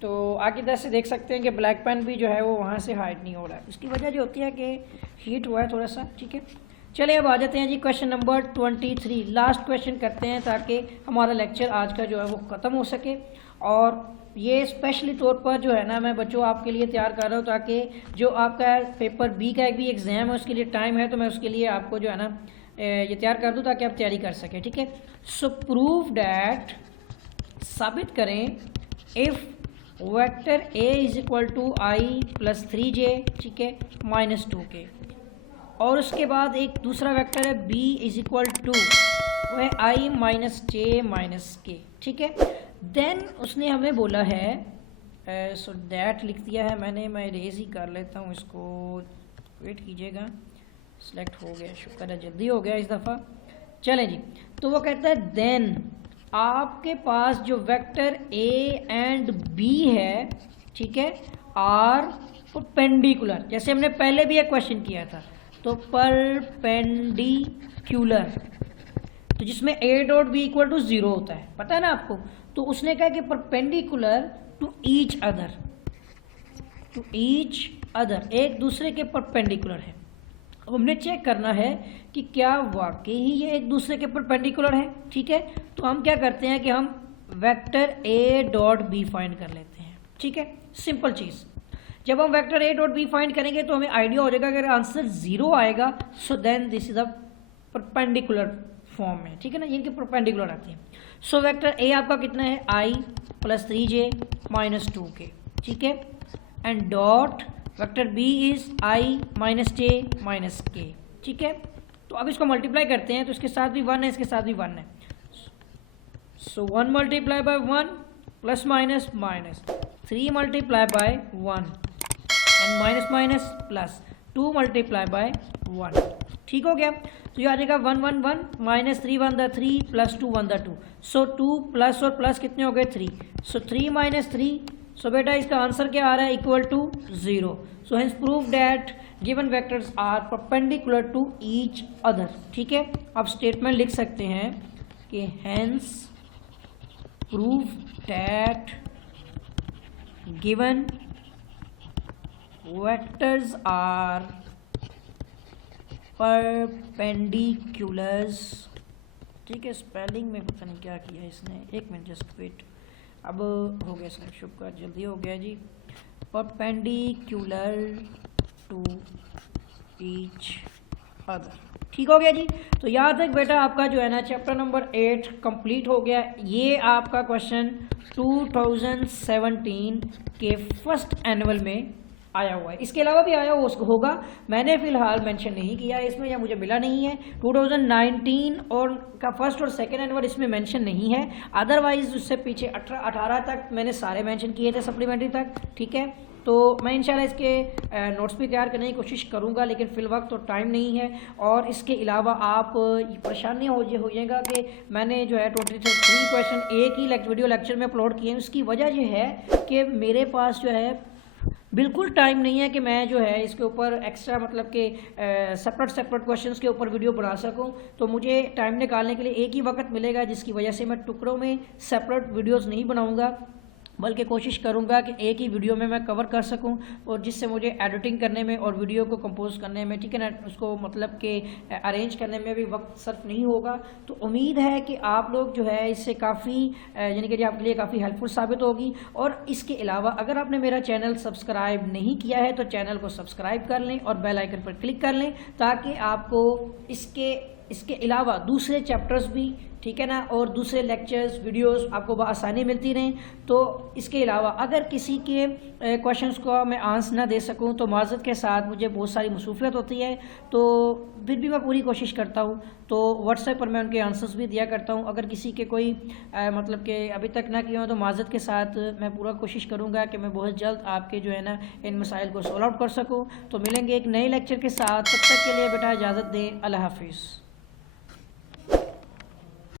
तो आगे तरह से देख सकते हैं कि ब्लैक पेन भी जो है वो वहाँ से हाइड नहीं हो रहा है। इसकी वजह जो होती है कि हीट हुआ है थोड़ा सा, ठीक है। चलिए अब आ जाते हैं जी क्वेश्चन नंबर 23, लास्ट क्वेश्चन करते हैं ताकि हमारा लेक्चर आज का जो है वो ख़त्म हो सके। और ये स्पेशली तौर पर जो है ना मैं बच्चों आपके लिए तैयार कर रहा हूँ, ताकि जो आपका पेपर बी का एक भी एग्ज़ाम है उसके लिए टाइम है, तो मैं उसके लिए आपको जो है ना ये तैयार कर दूँ ताकि आप तैयारी कर सकें, ठीक है। सो प्रूव डैट, साबित करें, if vector a is equal to I plus 3j, ठीक है, माइनस 2k, और उसके बाद एक दूसरा वेक्टर है b इज इक्वल टू वो है i minus j minus k, ठीक है। देन उसने हमें बोला है, सो दैट लिख दिया है मैंने, मैं इरेज ही कर लेता हूँ इसको, वेट कीजिएगा, सिलेक्ट हो गया, शुक्र है जल्दी हो गया इस दफ़ा। चलें जी, तो वो कहता है देन आपके पास जो वेक्टर a एंड b है, ठीक है, आर परपेंडिकुलर, जैसे हमने पहले भी एक क्वेश्चन किया था, तो परपेंडिकुलर, तो जिसमें a dot b equal to 0 होता है, पता है ना आपको। तो उसने कहा कि परपेंडिकुलर टू ईच अदर, एक दूसरे के परपेंडिकुलर है। अब हमने चेक करना है कि क्या वाकई ही ये एक दूसरे के परपेंडिकुलर है, ठीक है। तो हम क्या करते हैं कि हम vector a dot b find कर लेते हैं, ठीक है, सिंपल चीज़। जब हम vector a dot b find करेंगे तो हमें आइडिया हो जाएगा अगर आंसर 0 आएगा so then this is a perpendicular form में, ठीक है ना, इनके परपेंडिकुलर आती है। सो वेक्टर a आपका कितना है i plus 3j minus 2k, ठीक है, and dot vector b is i minus j minus k, ठीक है। तो अब इसको मल्टीप्लाई करते हैं, तो इसके साथ भी 1 है, इसके साथ भी 1 है। सो 1 multiply by 1 plus minus minus, 3 multiply by 1 and minus minus plus, 2 multiply by 1, ठीक हो गया। तो ये आ जाएगा 1 1 1 minus 3 1 the 3 plus 2 1 the 2, so 2 plus और प्लस कितने हो गए 3, सो 3 माइनस 3, सो बेटा इसका आंसर क्या आ रहा है equal to 0। So hence prove that given vectors are perpendicular to each other. ठीक है, अब स्टेटमेंट लिख सकते हैं कि hence prove that given vectors are perpendiculars. ठीक है, स्पेलिंग में पता नहीं क्या किया इसने, एक मिनट जस्ट वेट। अब हो गया सर, शुक्र जल्दी हो गया जी। परपेंडिकुलर टू ईच अदर, ठीक हो गया जी। तो याद रख बेटा, आपका जो है ना चैप्टर नंबर 8 कंप्लीट हो गया। ये आपका क्वेश्चन 2017 के फर्स्ट एनुअल में आया हुआ है। इसके अलावा भी आया होगा, मैंने फिलहाल मेंशन नहीं किया इसमें या मुझे मिला नहीं है। 2019 और का फर्स्ट और सेकंड एनुअल इसमें मेंशन नहीं है, अदरवाइज उससे पीछे 18 तक मैंने सारे मेंशन किए थे सप्लीमेंट्री तक। ठीक है, तो मैं इंशाल्लाह इसके नोट्स भी तैयार करने की कोशिश करूंगा, लेकिन फिल वक्त तो टाइम नहीं है। और इसके अलावा आप परेशानी हो जाएगा कि मैंने जो है 23 क्वेश्चन एक ही वीडियो लेक्चर में अपलोड किए हैं। उसकी वजह ये है कि मेरे पास जो है बिल्कुल टाइम नहीं है कि मैं जो है इसके ऊपर एक्स्ट्रा मतलब कि सेपरेट क्वेश्चंस के ऊपर वीडियो बना सकूं। तो मुझे टाइम निकालने के लिए एक ही वक्त मिलेगा, जिसकी वजह से मैं टुकड़ों में सेपरेट वीडियोस नहीं बनाऊंगा, बल्कि कोशिश करूंगा कि एक ही वीडियो में मैं कवर कर सकूं, और जिससे मुझे एडिटिंग करने में और वीडियो को कंपोज करने में, ठीक है ना, उसको मतलब कि अरेंज करने में भी वक्त सर्फ नहीं होगा। तो उम्मीद है कि आप लोग जो है इससे काफ़ी यानी कि आपके लिए काफ़ी हेल्पफुल साबित होगी। और इसके अलावा अगर आपने मेरा चैनल सब्सक्राइब नहीं किया है तो चैनल को सब्सक्राइब कर लें और बेल आइकन पर क्लिक कर लें, ताकि आपको इसके अलावा दूसरे चैप्टर्स भी, ठीक है ना, और दूसरे लेक्चर्स वीडियोस आपको आसानी मिलती रहें। तो इसके अलावा अगर किसी के क्वेश्चंस को मैं आंसर ना दे सकूं तो माज़रत के साथ, मुझे बहुत सारी मसरूफियत होती है, तो फिर भी मैं पूरी कोशिश करता हूं। तो व्हाट्सएप पर मैं उनके आंसर्स भी दिया करता हूं। अगर किसी के कोई मतलब कि अभी तक ना किया हो तो माज़रत के साथ मैं पूरा कोशिश करूँगा कि मैं बहुत जल्द आपके जो है ना इन मसाइल को सॉल्व आउट कर सकूँ। तो मिलेंगे एक नए लेक्चर के साथ, तब तक के लिए बेटा इजाज़त दें, अल्लाह हाफिज़।